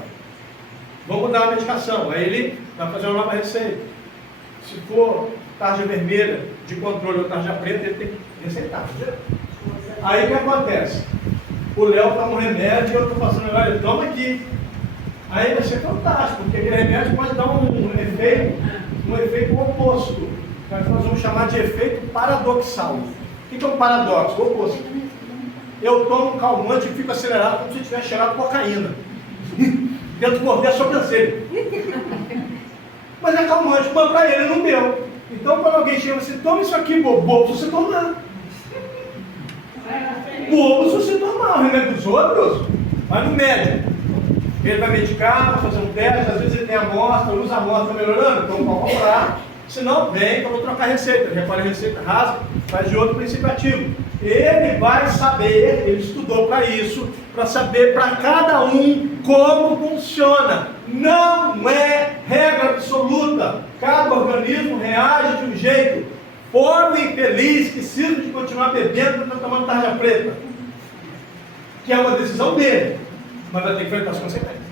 Vamos mudar a medicação. Aí ele vai fazer uma nova receita. Se for tarja vermelha de controle ou tarja preta, ele tem que receitar. Aí o que acontece? O Léo toma um remédio e eu estou passando agora, ele toma aqui. Aí vai ser fantástico, porque aquele remédio pode dar um efeito oposto. Nós vamos chamar de efeito paradoxal. O que é um paradoxo? O oposto. Eu tomo um calmante e fico acelerado como se eu tivesse cheirado cocaína. Dentro do corpo, é sobrancelha. Mas é calmante, mas para ele não deu. Então quando alguém chega assim, toma isso aqui, bobo, se você tomar. Bobo se você tomar o remédio dos outros, vai no médico. Ele vai medicar, vai fazer um teste, às vezes ele tem amostra, usa a amostra melhorando, então pode comprar. Se não, vem, então eu vou trocar a receita. Ele recolhe a receita, rasga, faz de outro princípio ativo. Ele vai saber, ele estudou para isso, para saber para cada um como funciona. Não é regra absoluta. Cada organismo reage de um jeito. Pobre e infeliz que cisma de continuar bebendo porque está tomando tarja preta. Que é uma decisão dele, mas vai ter que enfrentar as consequências.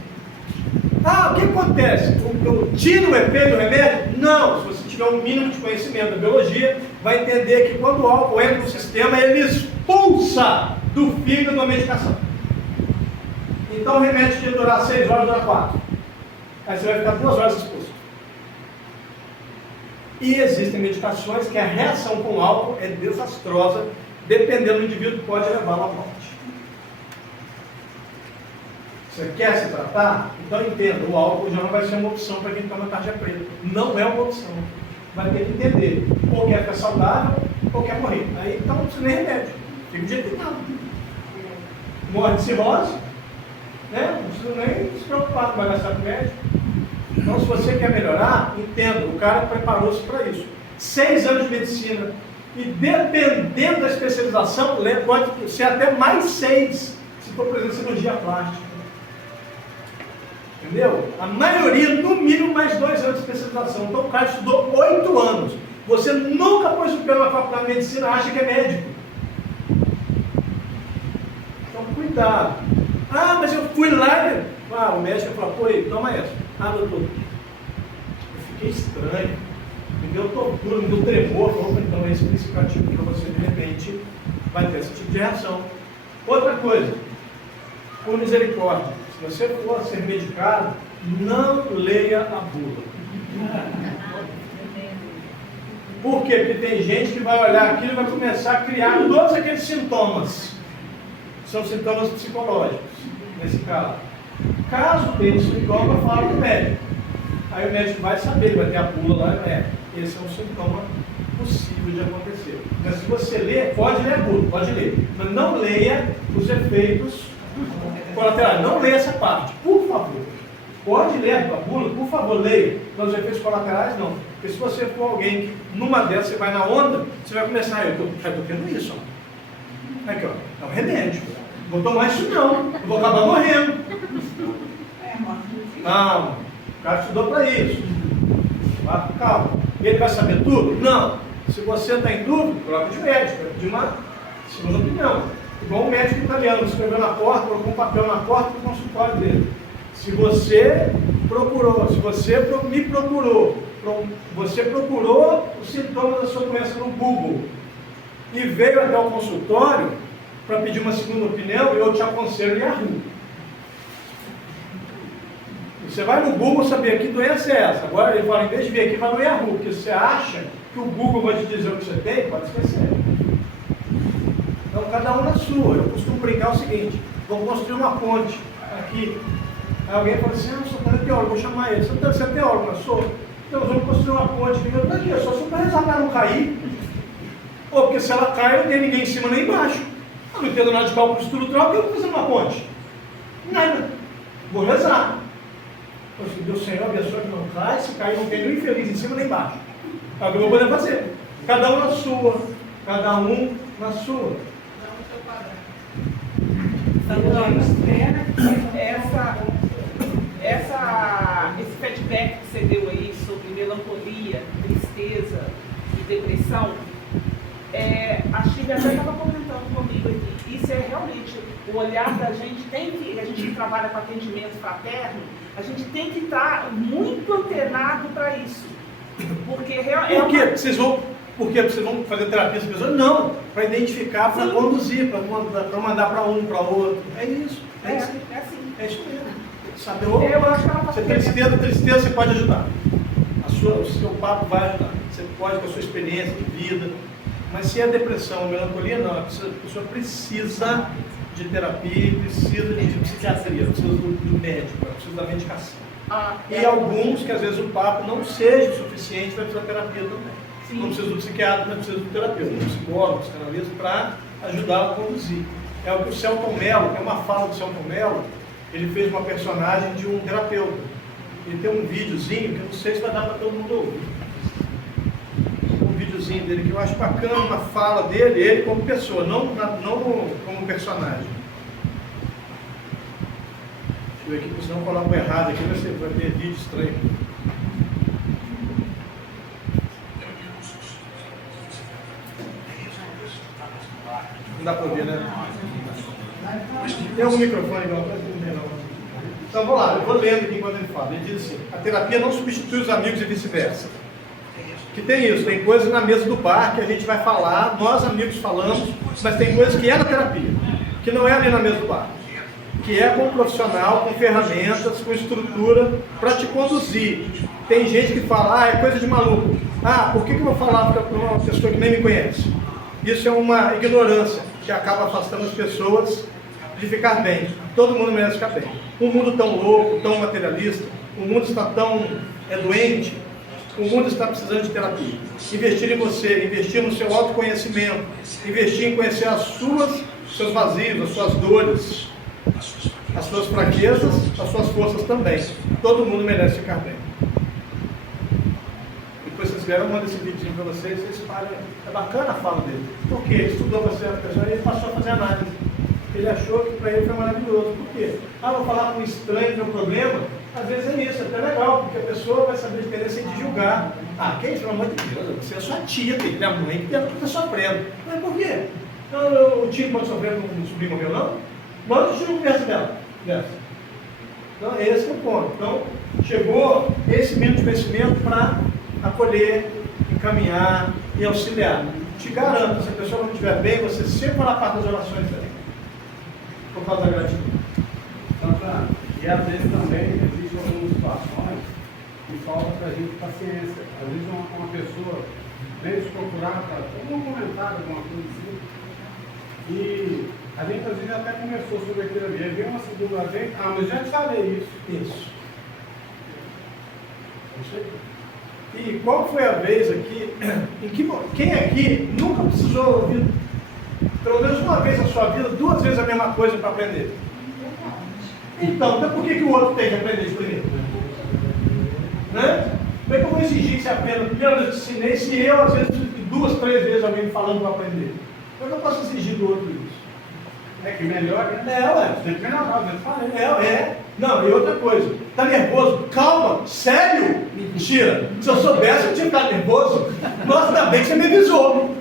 Ah, o que acontece? Eu tiro o efeito do remédio? Não. Se você tiver um mínimo de conhecimento da biologia, vai entender que quando o álcool entra no sistema, ele expulsa do fígado a medicação. Então o remédio que ia durar 6 horas, dura 4. Aí você vai ficar 2 horas exposto. E existem medicações que a reação com o álcool é desastrosa, dependendo do indivíduo, pode levá-lo à morte. Você quer se tratar? Então entenda, o álcool já não vai ser uma opção para quem toma tarja preta. Não é uma opção. Vai ter que entender. Ou quer ficar saudável, ou quer morrer. Aí então não precisa nem remédio. Fica de jeito que não. Morre de cirrose, né? Não precisa nem se preocupar, não vai gastar com médico. Então se você quer melhorar, entenda, o cara preparou-se para isso. 6 anos de medicina. E dependendo da especialização, pode ser até mais 6, se for, por exemplo, cirurgia plástica. Entendeu? A maioria, no mínimo, mais 2 anos de especialização. Então o cara estudou 8 anos. Você nunca pôs o pé na faculdade de medicina, acha que é médico. Então cuidado. Ah, mas eu fui lá e... Ah, o médico falou, pô, toma essa. Ah, doutor, eu fiquei estranho. Me deu tortura, me deu tremor. Falou, então esse princípio ativo para você, de repente, vai ter esse tipo de reação. Outra coisa, por misericórdia, se você for ser medicado, não leia a bula. Por quê? Porque tem gente que vai olhar aquilo e vai começar a criar todos aqueles sintomas. São sintomas psicológicos, nesse caso. Caso tenha sintoma, fala com o médico. Aí o médico vai saber, vai ter a bula lá, esse é um sintoma possível de acontecer. Mas se você ler, pode ler a bula, pode ler. Mas não leia os efeitos colaterais. Não leia essa parte, por favor. Pode ler a bula, por favor, leia. Nos efeitos colaterais, não. Porque se você for alguém que, numa dessas, você vai na onda, você vai começar, eu estou tendo isso, ó. Aqui, ó, é um remédio. Vou tomar isso não, eu vou acabar morrendo. Não, o cara estudou para isso. Vá com calma. Ele vai saber tudo? Não. Se você está em dúvida, troca de médico, de uma segunda opinião. Igual um médico italiano, escreveu na porta, colocou um papel na porta do consultório dele. Se você procurou, se você me procurou, você procurou os sintomas da sua doença no Google e veio até o consultório para pedir uma segunda opinião, eu te aconselho Yahoo. Você vai no Google saber que doença é essa. Agora ele fala, em vez de vir aqui, vai no Yahoo, porque você acha que o Google vai te dizer o que você tem, pode esquecer. Então cada um na sua. Eu costumo brincar o seguinte, vamos construir uma ponte aqui. Aí alguém fala assim, eu sou teólogo, vou chamar ele. Você é teólogo, não sou? Então nós vamos construir uma ponte aqui. Eu estou aqui, só para rezar para não cair. Ou porque se ela cai, não tem ninguém em cima nem embaixo. Eu não entendo nada de cálculo estrutural, porque eu vou fazer uma ponte. Nada. Vou rezar. Deus Senhor, abençoe que não cai, se cair não tem nem infeliz em cima nem embaixo. É o que eu vou poder fazer. Cada um na sua. Cada um na sua. Esse feedback que você deu aí sobre melancolia, tristeza e depressão, a Chile até estava comentando comigo aqui. Isso é realmente o olhar da gente, a gente que trabalha com atendimento fraterno, a gente tem que estar muito antenado para isso. Porque realmente. Por quê? Vocês vão fazer terapia com as pessoas? Não, para identificar, para conduzir, para mandar para um, para outro. É isso. É assim. É isso mesmo. Saber eu acho que ela você tem tristeza, você pode ajudar. O seu papo vai ajudar. Você pode com a sua experiência de vida. Mas se é depressão, melancolia, não. A pessoa precisa de terapia, precisa de psiquiatria, precisa do médico, precisa da medicação. E alguns que às vezes o papo não seja o suficiente, vai precisar de terapia também. Sim. Não precisa do psiquiatra, não precisa do terapeuta, do psicólogo, do psicanalista, para ajudar a conduzir. É o que o Celton Mello, é uma fala do Celton Mello, ele fez uma personagem de um terapeuta. Ele tem um videozinho que eu não sei se vai dar para todo mundo ouvir. Um videozinho dele que eu acho bacana, uma fala dele, ele como pessoa, não como personagem. Deixa eu ver aqui, porque senão eu coloco errado aqui, vai ter vídeo estranho. Não dá para ouvir, né? Tem um microfone igual, não. Então vamos lá, eu vou lendo aqui enquanto ele fala. Ele diz assim: a terapia não substitui os amigos e vice-versa. Que tem isso, tem coisas na mesa do bar que a gente vai falar, nós amigos falamos, mas tem coisas que é na terapia, que não é ali na mesa do bar, que é com um profissional, com ferramentas, com estrutura para te conduzir. Tem gente que fala, é coisa de maluco. Por que eu vou falar para uma pessoa que nem me conhece? Isso é uma ignorância que acaba afastando as pessoas de ficar bem. Todo mundo merece ficar bem. Um mundo tão louco, tão materialista, o mundo está tão doente, o mundo está precisando de terapia. Investir em você, investir no seu autoconhecimento, investir em conhecer seus vazios, as suas dores, as suas fraquezas, as suas forças também. Todo mundo merece ficar bem. Depois vocês vieram, eu mando esse vídeo para vocês, vocês param. É bacana a fala dele. Por quê? Ele estudou para ser a pessoa e ele passou a fazer análise. Ele achou que para ele foi maravilhoso. Por quê? Vou falar com um estranho que é um problema. Às vezes é isso, é até legal, porque a pessoa vai saber a diferença de julgar. Que é isso? Pelo amor de Deus, você é sua tia, filho, é a mãe que está sofrendo. Mas por quê? O tio pode sofrer com um sobrinho morreu, não? Manda o tio conversa dela. Então, esse é o ponto. Então, chegou esse mínimo de conhecimento para acolher, encaminhar e auxiliar. Te garanto, se a pessoa não estiver bem, você sempre fará parte das orações dela. Por causa da gratidão. E às vezes também existem algumas situações que falta para a gente paciência. Às vezes uma pessoa vem se procurar para algum comentário, alguma coisa assim, e a gente às vezes até conversou sobre aquilo ali. Aí vem uma segunda vez, mas já te falei isso. E qual foi a vez aqui, quem aqui nunca precisou ouvir, pelo menos uma vez na sua vida, 2 vezes a mesma coisa para aprender? Então por que o outro tem que aprender isso primeiro? Né? Como é que eu vou exigir que você aprenda? Primeiro eu ensinei, se eu, às vezes, 2, 3 vezes alguém me falando para aprender. Como é que eu posso exigir do outro isso? É que melhor, né? Ué. Tem que melhorar, você fala. Não, e outra coisa. Tá nervoso? Calma. Sério? Mentira. Se eu soubesse, eu tinha ficado nervoso. Nossa, ainda bem que você me avisou.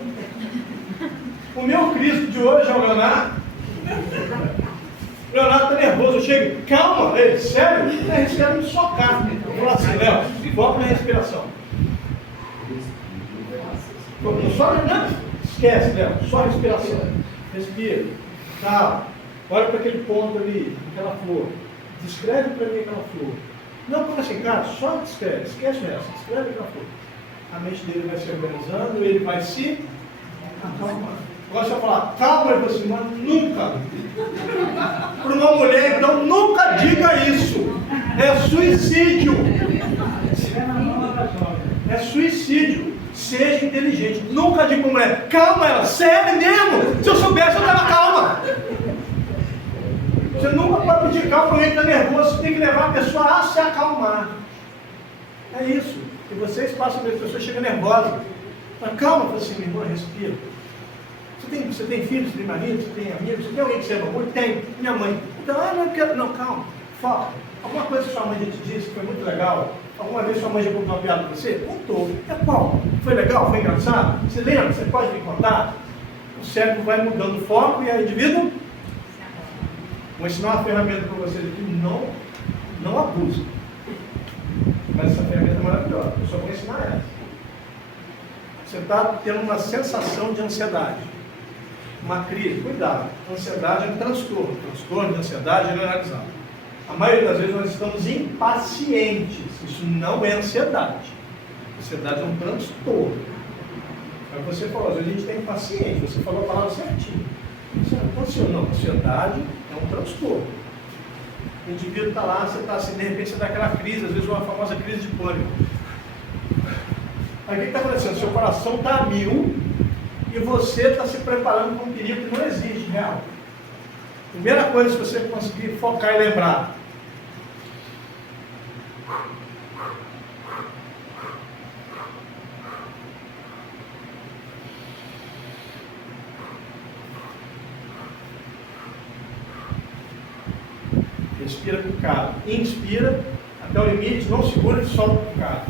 O meu Cristo de hoje é o Leonardo. O Leonardo tá nervoso. Eu chego, calma. Ele, sério? Eles querem me socar. Eu falo assim, Léo, volta na respiração. Só, não, esquece, Léo. Só respiração. Respira. Calma. Olha para aquele ponto ali, aquela flor. Descreve para mim aquela flor. Não, como assim, cara, só descreve. Esquece essa. Descreve aquela flor. A mente dele vai se organizando, ele vai se acalmar. Agora você vai falar, calma, ele vai assim, mas nunca. Para uma mulher, então, nunca diga isso. É suicídio. É suicídio. Seja inteligente. Nunca diga para uma mulher, calma, ela, sério mesmo. Se eu soubesse, eu estava calma. Você nunca pode pedir calma para alguém que está nervoso. Você tem que levar a pessoa a se acalmar. É isso. E vocês passam a pessoa chega nervosa. Mas calma, fala assim, minha irmã, respira. Você tem filhos, você tem marido, você tem amigos, você tem alguém que você ama muito? Tem. Minha mãe. Então, não quero. Não, calma. Foca. Alguma coisa que sua mãe já te disse que foi muito legal? Alguma vez sua mãe já contou uma piada para você? Contou. É qual? Foi legal? Foi engraçado? Você lembra? Você pode me contar? O cérebro vai mudando o foco e aí o indivíduo. Vou ensinar uma ferramenta para vocês aqui, não abusem. Mas essa ferramenta é maravilhosa, eu só vou ensinar essa. Você está tendo uma sensação de ansiedade, uma crise, cuidado, ansiedade é um transtorno de ansiedade generalizado. A maioria das vezes nós estamos impacientes, isso não é ansiedade. Ansiedade é um transtorno. Aí você falou, às vezes a gente tem impaciente, você falou a palavra certinha. Isso não aconteceu, não. Ansiedade é um transtorno. O indivíduo está lá, você está assim, de repente você dá aquela crise, às vezes uma famosa crise de pânico. Aí o que está acontecendo? Seu coração está a 1000 e você está se preparando para um perigo que não existe, real. Primeira coisa, se você conseguir focar e lembrar. Respira com calma. Inspira até o limite, não segura e solta com calma.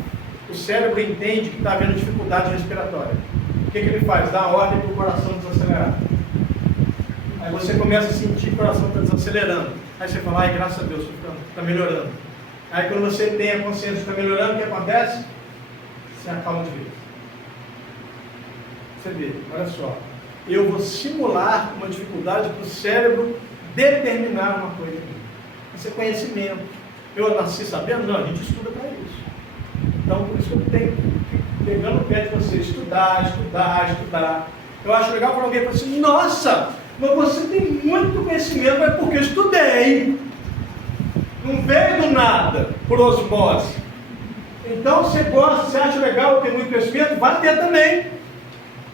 O cérebro entende que está havendo dificuldade respiratória. O que ele faz? Dá ordem para o coração desacelerar. Aí você começa a sentir que o coração está desacelerando. Aí você fala, ai, graças a Deus, está melhorando. Aí quando você tem a consciência de que está melhorando, o que acontece? Você acalma de vez. Você vê, olha só. Eu vou simular uma dificuldade para o cérebro determinar uma coisa aqui. Isso é conhecimento. Eu nasci sabendo? Não, a gente estuda para isso. Então, por isso que eu tenho que pegando o pé de você, estudar. Eu acho legal quando alguém fala assim, nossa, mas você tem muito conhecimento, mas porque eu estudei. Não veio do nada, por osmose. Então, você gosta, você acha legal ter muito conhecimento, vai ter também.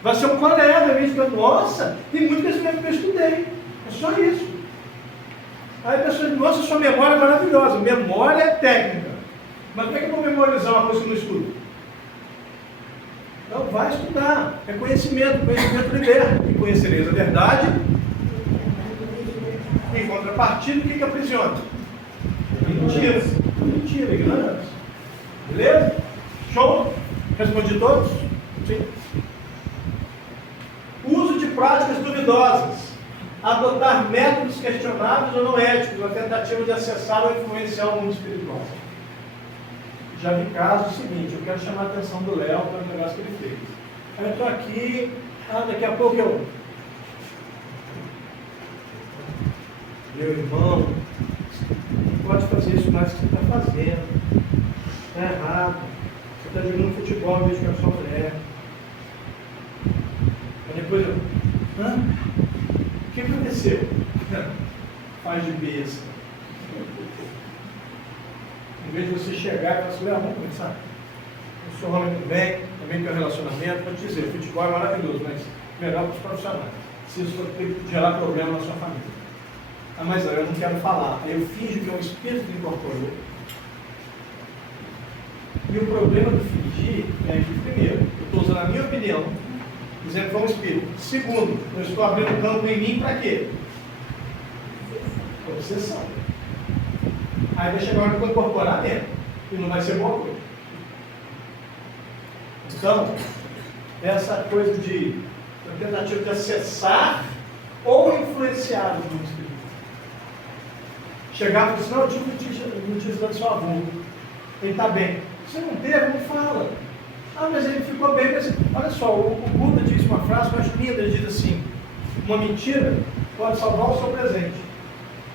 Vai ser um colega, mesmo, nossa, tem muito conhecimento porque eu estudei. É só isso. Aí a pessoa diz, nossa, sua memória é maravilhosa. Memória é técnica. Mas por que eu vou memorizar uma coisa que eu não estudo? Então vai estudar. É conhecimento. Conhecimento liberta. E conhecereis a verdade. Em contrapartida, o que aprisiona? Mentira. Mentira, ignorância. Beleza? Show? Respondi todos? Sim. Uso de práticas duvidosas. Adotar métodos questionáveis ou não éticos, na tentativa de acessar ou influenciar o mundo espiritual. Já vi casos seguinte, eu quero chamar a atenção do Léo para o negócio que ele fez. Eu estou aqui, daqui a pouco eu... Meu irmão, não pode fazer isso mais que você está fazendo. Está errado. Você está jogando futebol em vez de com a sua mulher. Aí depois eu... O que aconteceu? Faz de besta. Em vez de você chegar e falar assim, vamos começar. Eu sou homem também tenho relacionamento, vou te dizer, o futebol é maravilhoso, mas melhor para os profissionais. Se isso for gerar problema na sua família. Ah, mas não, eu não quero falar. Aí eu finjo que é um espírito que incorporou. E o problema do fingir é que, primeiro, eu estou usando a minha opinião, dizendo que é um espírito. Segundo, eu estou abrindo campo em mim para quê? Obsessão. Aí vai chegar a hora que eu vou incorporar dentro. E não vai ser boa coisa. Então, essa coisa de tentativa de acessar ou influenciar os mundos espirituais. Chegar e falar assim, não, eu tive notícia do seu avô. Ele está bem. Você não teve, não fala. Ah, mas ele ficou bem. Mas, olha só, o Buda diz uma frase que eu acho linda. Ele diz assim, uma mentira pode salvar o seu presente,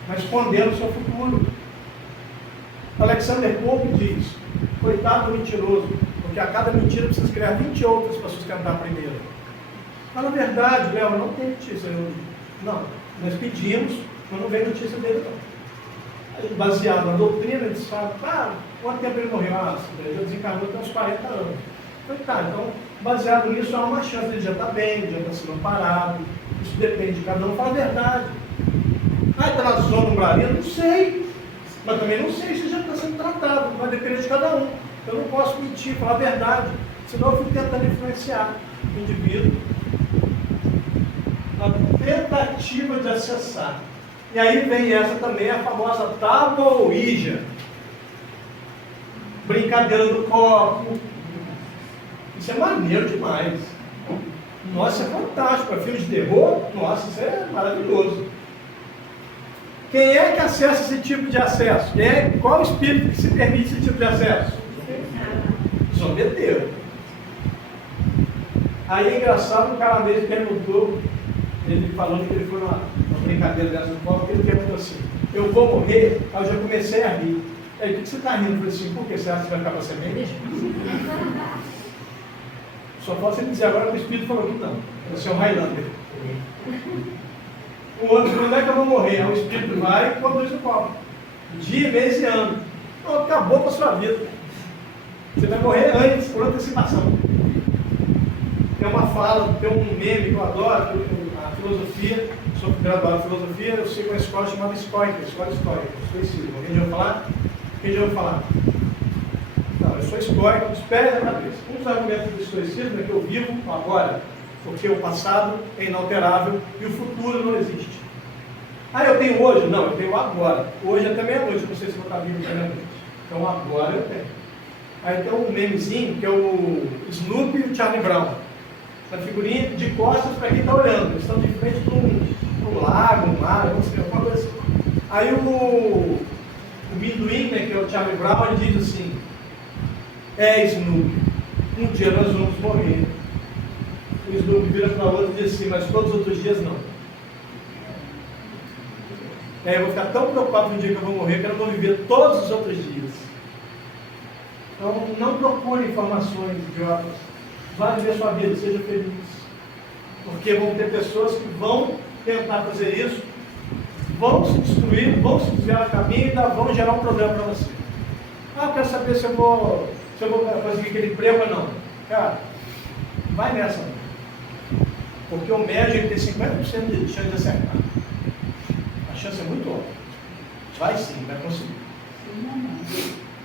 mas esconder o seu futuro. Alexander Pope diz, coitado do mentiroso, porque a cada mentira precisa criar 20 outras para sustentar a primeira. Mas na verdade, Léo, não tem notícia. Não, nós pedimos, mas não veio notícia dele não. Baseado na doutrina, eles falam, quanto tempo ele morreu? Ele já desencarnou tem uns 40 anos. Eu falei, tá, então, baseado nisso, há uma chance, ele já está bem, ele já está sendo amparado, isso depende de cada um, fala a verdade. Está na zona umbralina? Não sei, mas também não sei se já está sendo tratado, vai depender de cada um. Eu não posso mentir, falar a verdade, senão eu fico tentando influenciar o indivíduo. A tentativa de acessar. E aí vem essa também, a famosa tábua ou Ouija. Brincadeira do copo. Isso é maneiro demais. Nossa, é fantástico. Para filme de terror, nossa, isso é maravilhoso. Quem é que acessa esse tipo de acesso? Qual espírito que se permite esse tipo de acesso? Zombeteiro. Aí é engraçado, um cara mesmo perguntou, ele falando que ele foi numa brincadeira dessa do copo, ele perguntou assim, eu vou morrer? Aí eu já comecei a rir. Aí, o que você está rindo? Eu falei assim, por que você acha que vai ficar para semente? Só posso dizer agora que o Espírito falou que não. Você é um Highlander. O outro, quando é que eu vou morrer? Aí o Espírito vai e conduz o copo. Dia, mês e ano. Então, acabou com a sua vida. Você vai morrer antes, por antecipação. Tem uma fala, tem um meme que eu adoro, a filosofia, sou graduado em filosofia, eu sigo uma escola chamada Estoica, Escola Estoica, estoicismo. Alguém já ouviu falar? Quem já ouviu falar? Não, eu sou estoico, dos pés da cabeça. Um dos argumentos do estoicismo é que eu vivo agora, porque o passado é inalterável e o futuro não existe. Ah, eu tenho hoje? Não, eu tenho agora. Hoje até meia-noite, não sei se eu vou estar vivo até meia-noite. Então agora eu tenho. Aí tem um memezinho que é o Snoopy e o Charlie Brown. Na figurinha de costas para quem está olhando. Eles estão de frente para um lago, um mar, não sei, alguma coisa assim. Aí o Minduim, né, que é o Charlie Brown, ele diz assim, Snoopy, um dia nós vamos morrer. O Snoopy vira para o outro e diz assim, mas todos os outros dias não. Eu vou ficar tão preocupado no dia que eu vou morrer que eu não vou viver todos os outros dias. Então não procure informações idiotas. Vá viver sua vida, seja feliz. Porque vão ter pessoas que vão tentar fazer isso, vão se destruir, vão se desviar do caminho e ainda vão gerar um problema para você. Eu quero saber se eu vou conseguir aquele emprego ou não. Cara, vai nessa. Porque o médio tem 50% de chance de acertar. A chance é muito alta. Vai sim, vai conseguir.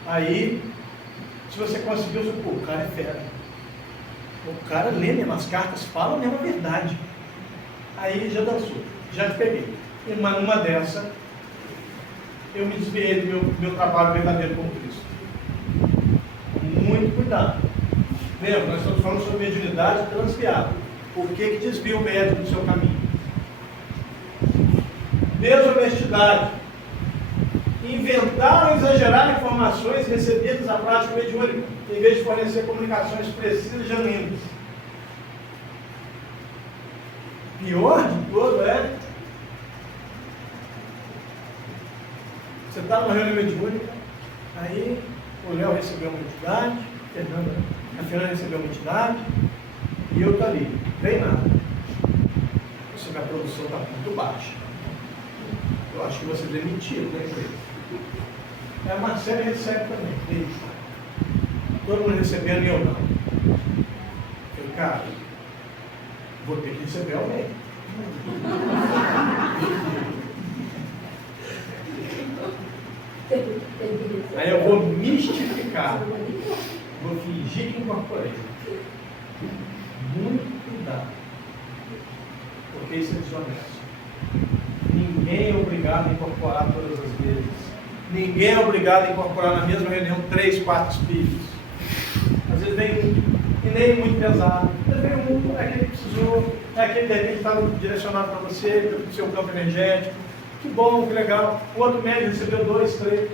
Aí, se você conseguiu, o cara é fera. O cara lê mesmo as cartas, fala mesmo a verdade. Aí já dançou, já te peguei. Mas numa dessa, eu me desviei do meu trabalho verdadeiro com Cristo. Muito cuidado. Lembra, nós estamos falando sobre mediunidade transviada. O que desvia o médium do seu caminho? Desonestidade. Inventar ou exagerar informações recebidas na prática mediúnica, em vez de fornecer comunicações precisas e genuínas. Pior de tudo é você está numa reunião mediúnica, aí o Léo recebeu uma entidade, a Fernanda recebeu uma entidade, e eu estou ali, treinado. Você vê a produção está muito baixa. Eu acho que você é demitido da empresa. A Marcela recebe também, deixa. Todo mundo recebendo e eu não. Eu, cara, vou ter que receber alguém. Aí eu vou mistificar, vou fingir que incorporei. Muito cuidado, porque isso é desonesto. Ninguém é obrigado a incorporar todas as vezes. Ninguém é obrigado a incorporar na mesma reunião 3, 4 espíritos. Às vezes vem um, e nem muito pesado. Às vezes vem um, é aquele que precisou, é aquele que de repente estava direcionado para você, para o seu campo energético. Que bom, que legal. O outro médico recebeu 2, 3.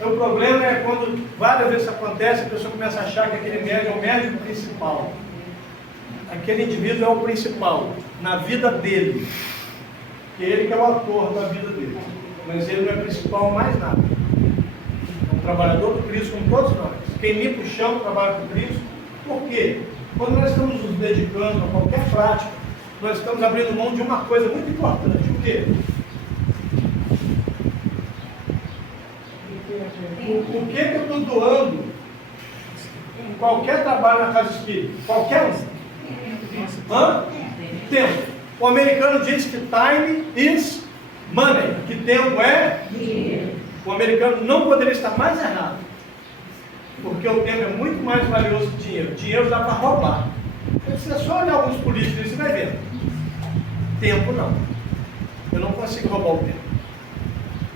O problema é quando várias vezes acontece, a pessoa começa a achar que aquele médico é o médico principal. Aquele indivíduo é o principal na vida dele. Que ele que é o ator da vida dele. Mas ele não é principal mais nada. É um trabalhador do Cristo como todos nós. Quem limpa o chão trabalha com Cristo. Por quê? Quando nós estamos nos dedicando a qualquer prática, nós estamos abrindo mão de uma coisa muito importante. O quê? O que eu estou doando em qualquer trabalho na casa espírita? Qualquer um? Tempo. O americano diz que time is money, que tempo é dinheiro. O americano não poderia estar mais errado, porque o tempo é muito mais valioso que dinheiro. Dinheiro dá para roubar. Se você só olhar alguns políticos, você vai ver. Tempo não. Eu não consigo roubar o tempo.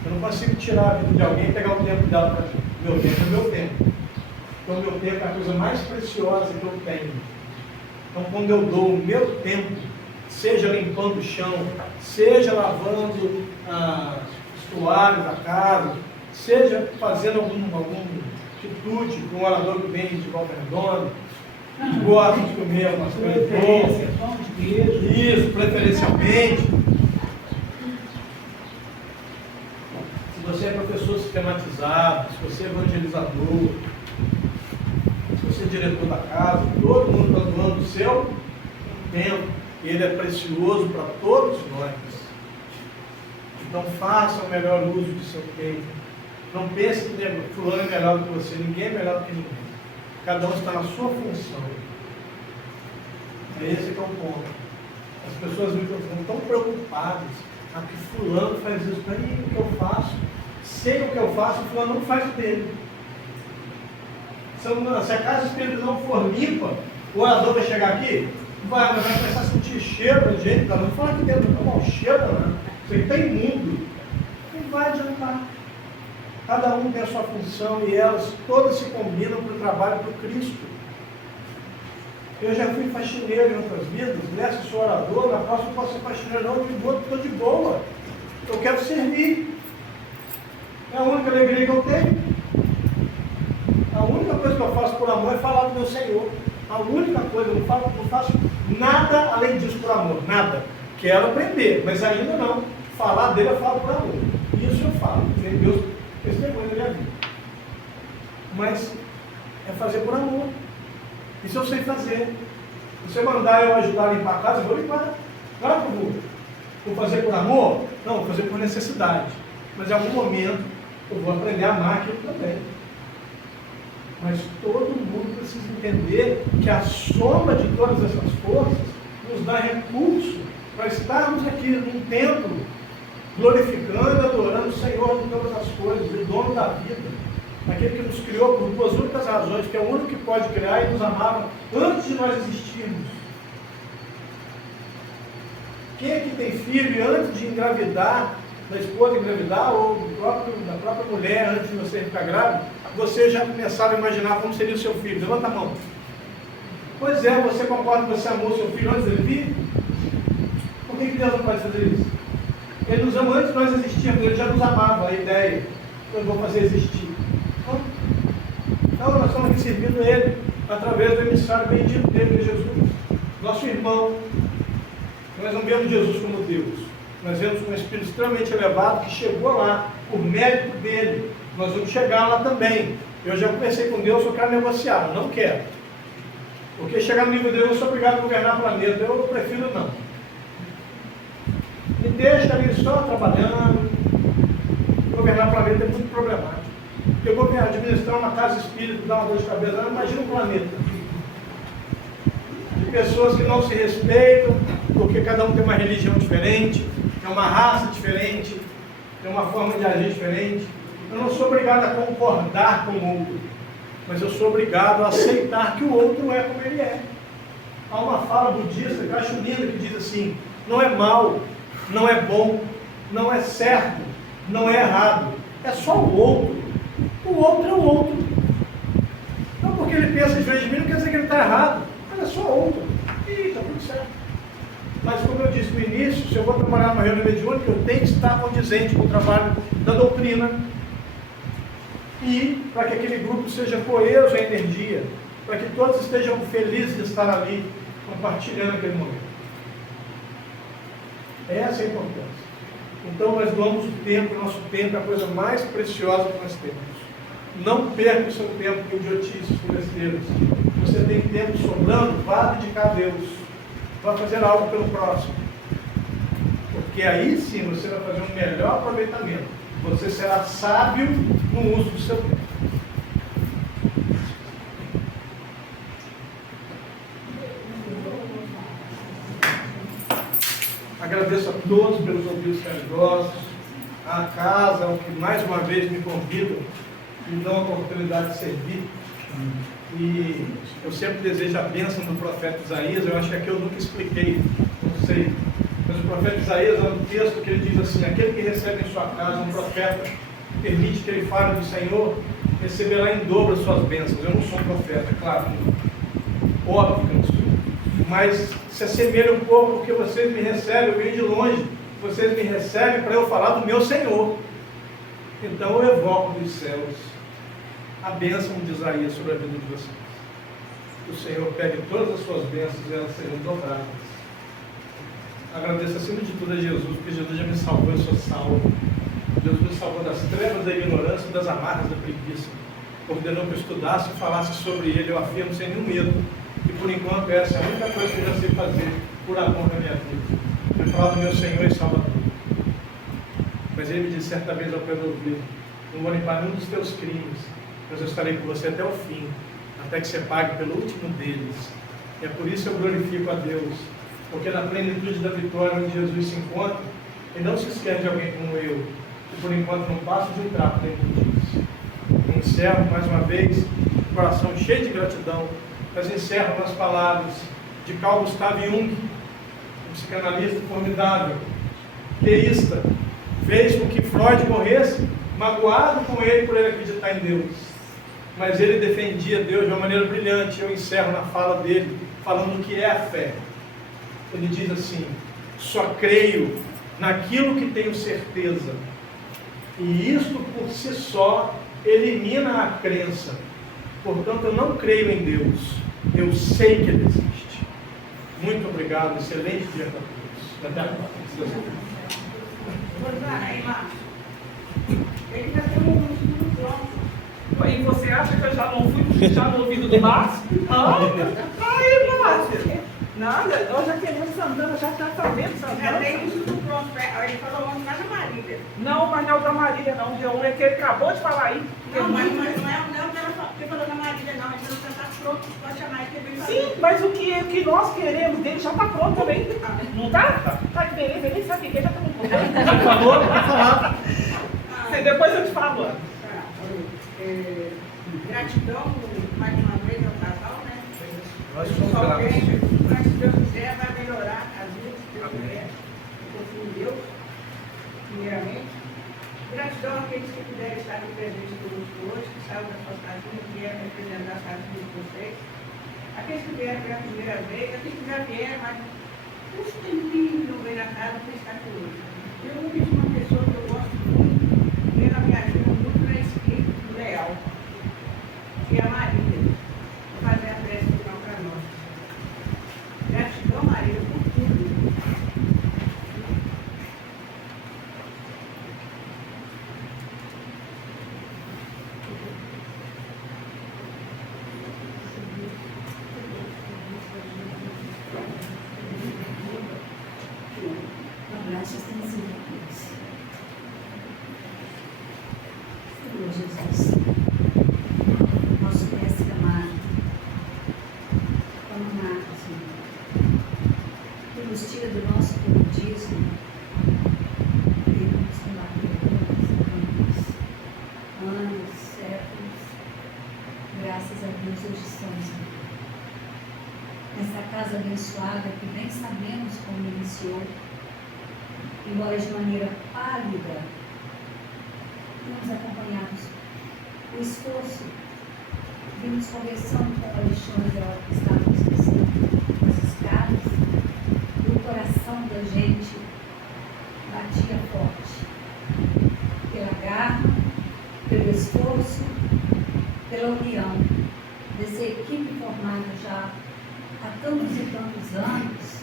Eu não consigo tirar a vida de alguém e pegar o tempo dela para mim. Meu tempo é meu tempo. Então, meu tempo é a coisa mais preciosa que eu tenho. Então, quando eu dou o meu tempo, seja limpando o chão, seja lavando os toalhos da casa, seja fazendo alguma atitude com um orador que vem de Volta Redonda, que gosta de comer algumas coisas boas, isso, preferencialmente. Se você é professor sistematizado, se você é evangelizador, se você é diretor da casa, todo mundo está doando o seu tempo. Ele é precioso para todos nós. Então faça o melhor uso do seu tempo. Não pense que fulano é melhor do que você. Ninguém é melhor do que ninguém. Cada um está na sua função. É esse que é o ponto. As pessoas não estão preocupadas. Ah, que fulano faz isso. Para mim, o que eu faço? Sei o que eu faço, o fulano não faz o dele. Se a casa espírita não for limpa, o orador vai chegar aqui, vai começar a sentir cheiro de gente, não fala que dentro não mau cheiro, né? Isso aí está imundo. Não vai adiantar. Cada um tem a sua função e elas todas se combinam para o trabalho do Cristo. Eu já fui faxineiro em outras vidas, nessa sou orador, na próxima eu posso ser faxineiro, não, estou de boa. Eu quero servir. É a única alegria que eu tenho. A única coisa que eu faço por amor é falar do meu Senhor. A única coisa, eu não faço nada além disso por amor, nada. Quero aprender, mas ainda não. Falar dele eu falo por amor. Isso eu falo, porque Deus testemunha da minha vida. Mas é fazer por amor. Isso eu sei fazer. Se você mandar eu ajudar a limpar a casa, eu vou limpar. Claro que eu vou. Vou fazer por amor? Não, vou fazer por necessidade. Mas em algum momento eu vou aprender a amar aquilo também. Mas todo mundo precisa entender que a soma de todas essas forças nos dá recurso para estarmos aqui num templo, glorificando, adorando o Senhor de todas as coisas, o dono da vida, aquele que nos criou por duas únicas razões, que é o único que pode criar e nos amava antes de nós existirmos. Quem é que tem filho e antes de engravidar, da esposa engravidar, ou da própria mulher antes de você ficar grávida, você já começava a imaginar como seria o seu filho? Levanta a mão. Pois é, você concorda que você amou seu filho antes dele vir? Por que Deus não pode fazer isso? Ele nos ama antes de nós existirmos, ele já nos amava, a ideia que eu vou fazer existir. Então nós estamos aqui servindo ele através do emissário bendito dele, Jesus, nosso irmão. Nós não vemos Jesus como Deus, nós vemos um espírito extremamente elevado que chegou lá por mérito dele. Nós vamos chegar lá também. Eu já conversei com Deus, eu quero negociar, não quero. Porque chegar no nível de Deus, eu sou obrigado a governar o planeta, eu prefiro não. Me deixa ali só trabalhando. Governar o planeta é muito problemático. Porque administrar uma casa espírita, dar uma dor de cabeça, imagina um planeta. De pessoas que não se respeitam, porque cada um tem uma religião diferente, é uma raça diferente, tem uma forma de agir diferente. Eu não sou obrigado a concordar com o outro, mas eu sou obrigado a aceitar que o outro é como ele é. Há uma fala budista que eu acho linda que diz assim: não é mal, não é bom, não é certo, não é errado, é só o outro. O outro é o outro. Não porque ele pensa diferente de mim, não quer dizer que ele está errado, mas é só outro. E está tudo certo. Mas como eu disse no início, se eu vou trabalhar numa reunião mediúnica, eu tenho que estar condizente com o trabalho da doutrina, e para que aquele grupo seja coeso a energia, para que todos estejam felizes de estar ali, compartilhando aquele momento. Essa é a importância. Então nós doamos o tempo, o nosso tempo é a coisa mais preciosa que nós temos. Não perca o seu tempo com idiotices, com besteiras. Você tem tempo sobrando, vá dedicar a Deus. Vá fazer algo pelo próximo. Porque aí sim você vai fazer um melhor aproveitamento. Você será sábio no uso do seu tempo. Agradeço a todos pelos ouvidos caridosos, a casa, o que mais uma vez me convidam e me dão a oportunidade de servir. E eu sempre desejo a bênção do profeta Isaías. Eu acho que aqui eu nunca expliquei, não sei, mas o profeta Isaías é um texto que ele diz assim: aquele que recebe em sua casa um profeta, permite que ele fale do Senhor, receberá em dobro as suas bênçãos. Eu não sou um profeta, claro, óbvio que eu não sou, mas se assemelha um pouco porque vocês me recebem, eu venho de longe, vocês me recebem para eu falar do meu Senhor. Então eu evoco dos céus a bênção de Isaías sobre a vida de vocês. Que o Senhor pegue todas as suas bênçãos e elas sejam dobradas. Agradeço acima de tudo a Jesus, porque Jesus já me salvou, eu sou salvo. Jesus me salvou das trevas, da ignorância e das amarras da preguiça. Ordenou que eu estudasse e falasse sobre Ele, eu afirmo sem nenhum medo. E por enquanto essa é a única coisa que eu já sei fazer por amor na minha vida. É falar do meu Senhor e Salvador. Mas Ele me disse certa vez ao pé do ouvido: não vou limpar nenhum dos teus crimes, mas eu estarei com você até o fim, até que você pague pelo último deles. E é por isso que eu glorifico a Deus, porque na plenitude da vitória onde Jesus se encontra, Ele não se esquece de alguém como eu, que por enquanto não passo de um trapo dentro disso. Eu encerro mais uma vez, com o coração cheio de gratidão, mas encerro nas palavras de Carl Gustav Jung, um psicanalista formidável, queísta, fez com que Freud morresse, magoado com ele por ele acreditar em Deus. Mas ele defendia Deus de uma maneira brilhante. Eu encerro na fala dele, falando o que é a fé. Ele diz assim: só creio naquilo que tenho certeza. E isto por si só elimina a crença. Portanto, eu não creio em Deus. Eu sei que Ele existe. Muito obrigado. Excelente dia para todos. Até a próxima. Aí, Márcio, ele já tem um estudo pronto. E você acha que eu já não fui puxar no ouvido do Márcio? Aí, Márcio. Nada, nós já queremos Santana, já está sabendo Já Santana. tem um estudo pronto. Ele falou ontem lá na Marília. Não, mas não é o da Marília, não. O é que ele acabou de falar aí. Não, mas não é o que ela falou na Marília, não. Ele não está pronto para chamar ele que ele veio fazer. Sim, mas o que nós queremos dele já está pronto também. Não está? Tá que beleza, ele nem sabe o que já está no ponto. Já falou, vai falar. Depois eu te falo. Tá. Gratidão mais uma vez ao casal, né? Nós somos Só gratos. quem, mas se Deus quiser, vai melhorar a vida, se Deus quiser. Eu confio em Deus, primeiramente. Gratidão àqueles que puderem estar aqui presentes conosco hoje, que saíram das suas casinhas e vieram representar as casinhas de vocês. Aqueles que vieram pela primeira vez, aqueles que já vieram, mas uns tempinhos não veio na casa para estar conosco. Eu nunca tive uma pessoa que eu gosto muito, e ela me ajuda muito na espírito leal, que é a Maria, para fazer a prece final para nós. Gratidão, Maria, por tudo. Abraço extensivo a Deus. Senhor Jesus, nosso mestre amado, amado, Senhor, que nos tira do nosso comodismo e nos combater. casa abençoada que nem sabemos como iniciou, embora de maneira pálida, temos acompanhado o esforço, vimos conversando com o Alexandre, que estávamos descendo as escadas, e o coração da gente batia forte, pela garra, pelo esforço, pela união dessa equipe formada já há tantos e tantos anos,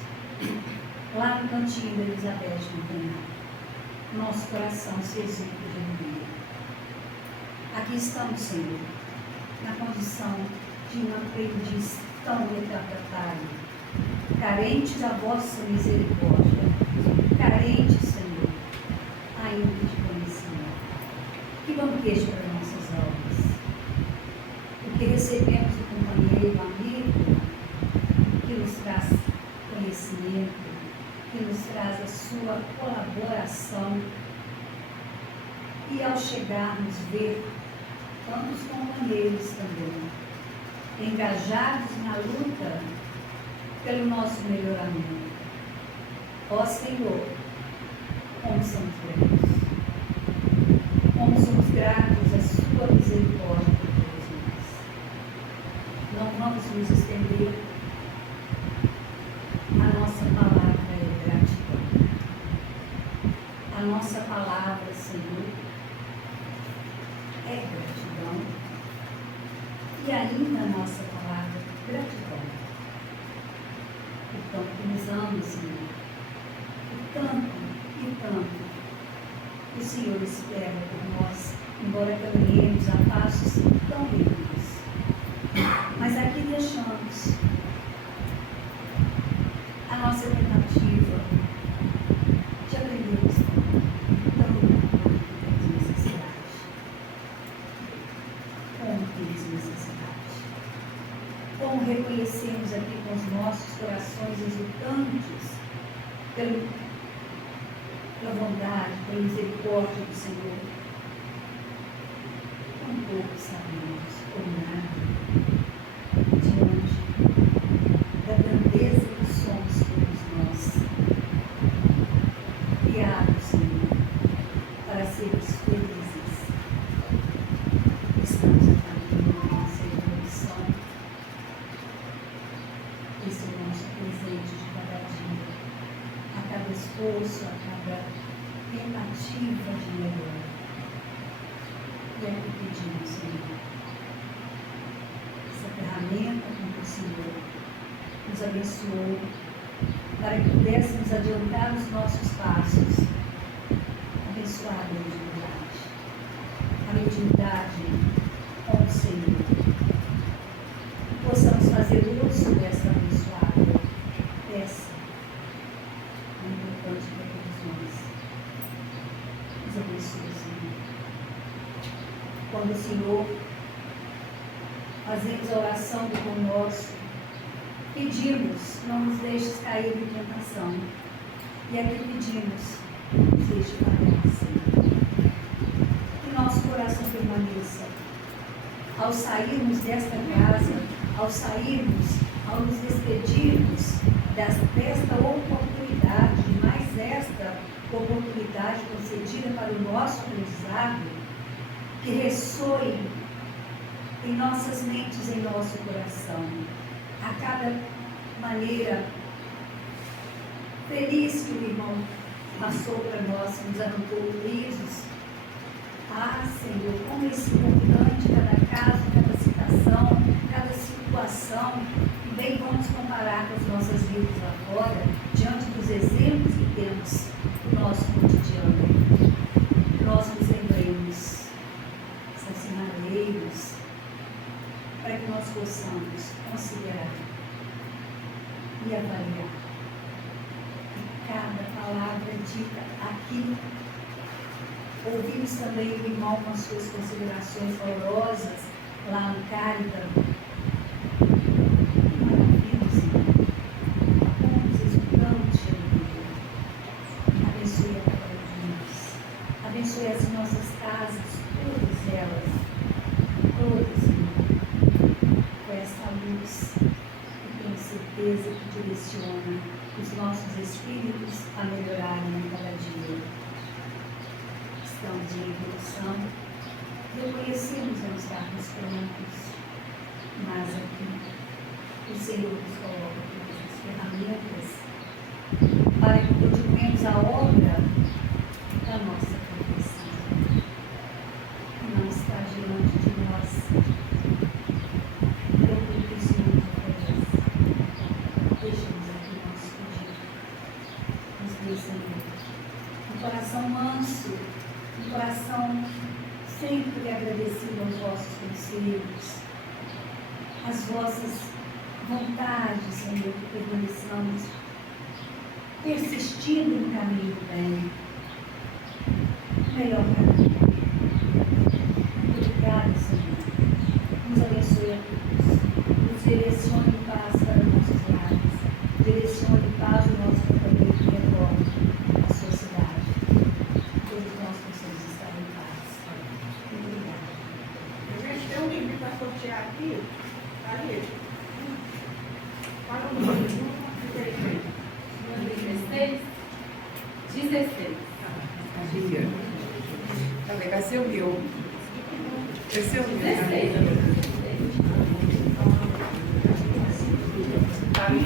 lá no cantinho da Elizabeth Montanha. Nosso coração se exulta de alegria. Aqui estamos, Senhor, na condição de um aprendiz tão retardatário, carente da vossa misericórdia, carente, Senhor, ainda de conhecimento. Que banquete para nossas almas. Porque recebemos do companheiro, amigo, que nos traz conhecimento, que nos traz a sua colaboração. E ao chegarmos, ver tantos companheiros também, engajados na luta pelo nosso melhoramento. Ó Senhor, como somos gratos. Como somos gratos à sua misericórdia por todos nós. Não vamos nos estender. A nossa palavra é gratidão. A nossa palavra, Senhor, é gratidão. E ainda a nossa palavra, gratidão. O tanto que nos ama, Senhor. O tanto e tanto o Senhor espera por nós, embora caminhemos a passos tão lentos. Mas aqui deixamos a nossa tentativa de aprendermos tão temos necessidade. Como temos necessidade. Como reconhecemos aqui com os nossos corações exultantes pela bondade, pela misericórdia do Senhor. Tão pouco sabemos ou nada diante da grandeza que somos todos nós, criados, Senhor, para sermos felizes. Estamos a caminho da nossa evolução. Esse é o nosso presente de cada dia, a cada esforço, a cada tentativa de melhor. E é o que pedimos, Senhor. Essa ferramenta com que o Senhor nos abençoou para que pudéssemos adiantar os nossos passos. Abençoar a mediunidade com o Senhor. Que possamos fazer uso dessa abençoada peça importante para todos nós. Nos abençoe, Senhor. Quando o Senhor fazemos a oração do Pão Nosso, pedimos, não nos deixes cair em tentação. E aqui pedimos, não nos deixe falhar, Senhor. Que nosso coração permaneça. Ao sairmos desta casa, ao nos despedirmos desta oportunidade, mais esta oportunidade concedida para o nosso aprendizado, que ressoe em nossas mentes, em nosso coração, a cada maneira feliz que o irmão passou para nós, nos arrancou risos. Ah, Senhor, como é importante cada caso, cada citação, cada situação, e bem vamos comparar com as nossas vidas lá fora, diante dos exemplos que temos no nosso cotidiano. Nós nos lembremos, sancionadeiros, para que nós possamos considerar e avaliar que cada palavra dita aqui. Ouvimos também o irmão com as suas considerações valorosas lá no Cárita. Maravilha, Senhor. Como nos exultamos de alegria. Abençoe a cada um de nós. Abençoe as nossas casas, todas elas. Todas, Senhor. Com essa luz que tem certeza certeza que direciona os nossos espíritos a melhorarem a cada dia. Estamos em evolução, reconhecemos não estarmos prontos, mas aqui o Senhor nos coloca todas as ferramentas para que continuemos a obra da nossa profissão. Não está diante de nós. Procure que o Senhor nos oferece. Deixemos aqui o nosso pedido. Nos dê, Senhor, um coração manso, um coração sempre agradecido aos vossos conselhos, às vossas vontades, Senhor, que permaneçamos persistindo no caminho do bem. Melhor caminho. Obrigado, Senhor. Nos abençoe a todos. Nos direcione em paz para nossos lares. Direcione em paz o nosso companheiro que retorna à sua cidade. Todos nós possamos estar em paz. Obrigada. A gente tem um livro para sortear aqui. Ali. Fala o número. 16. 16. Também vai ser o meu. Vai ser o meu. 16. Ali.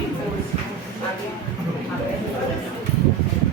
Ali.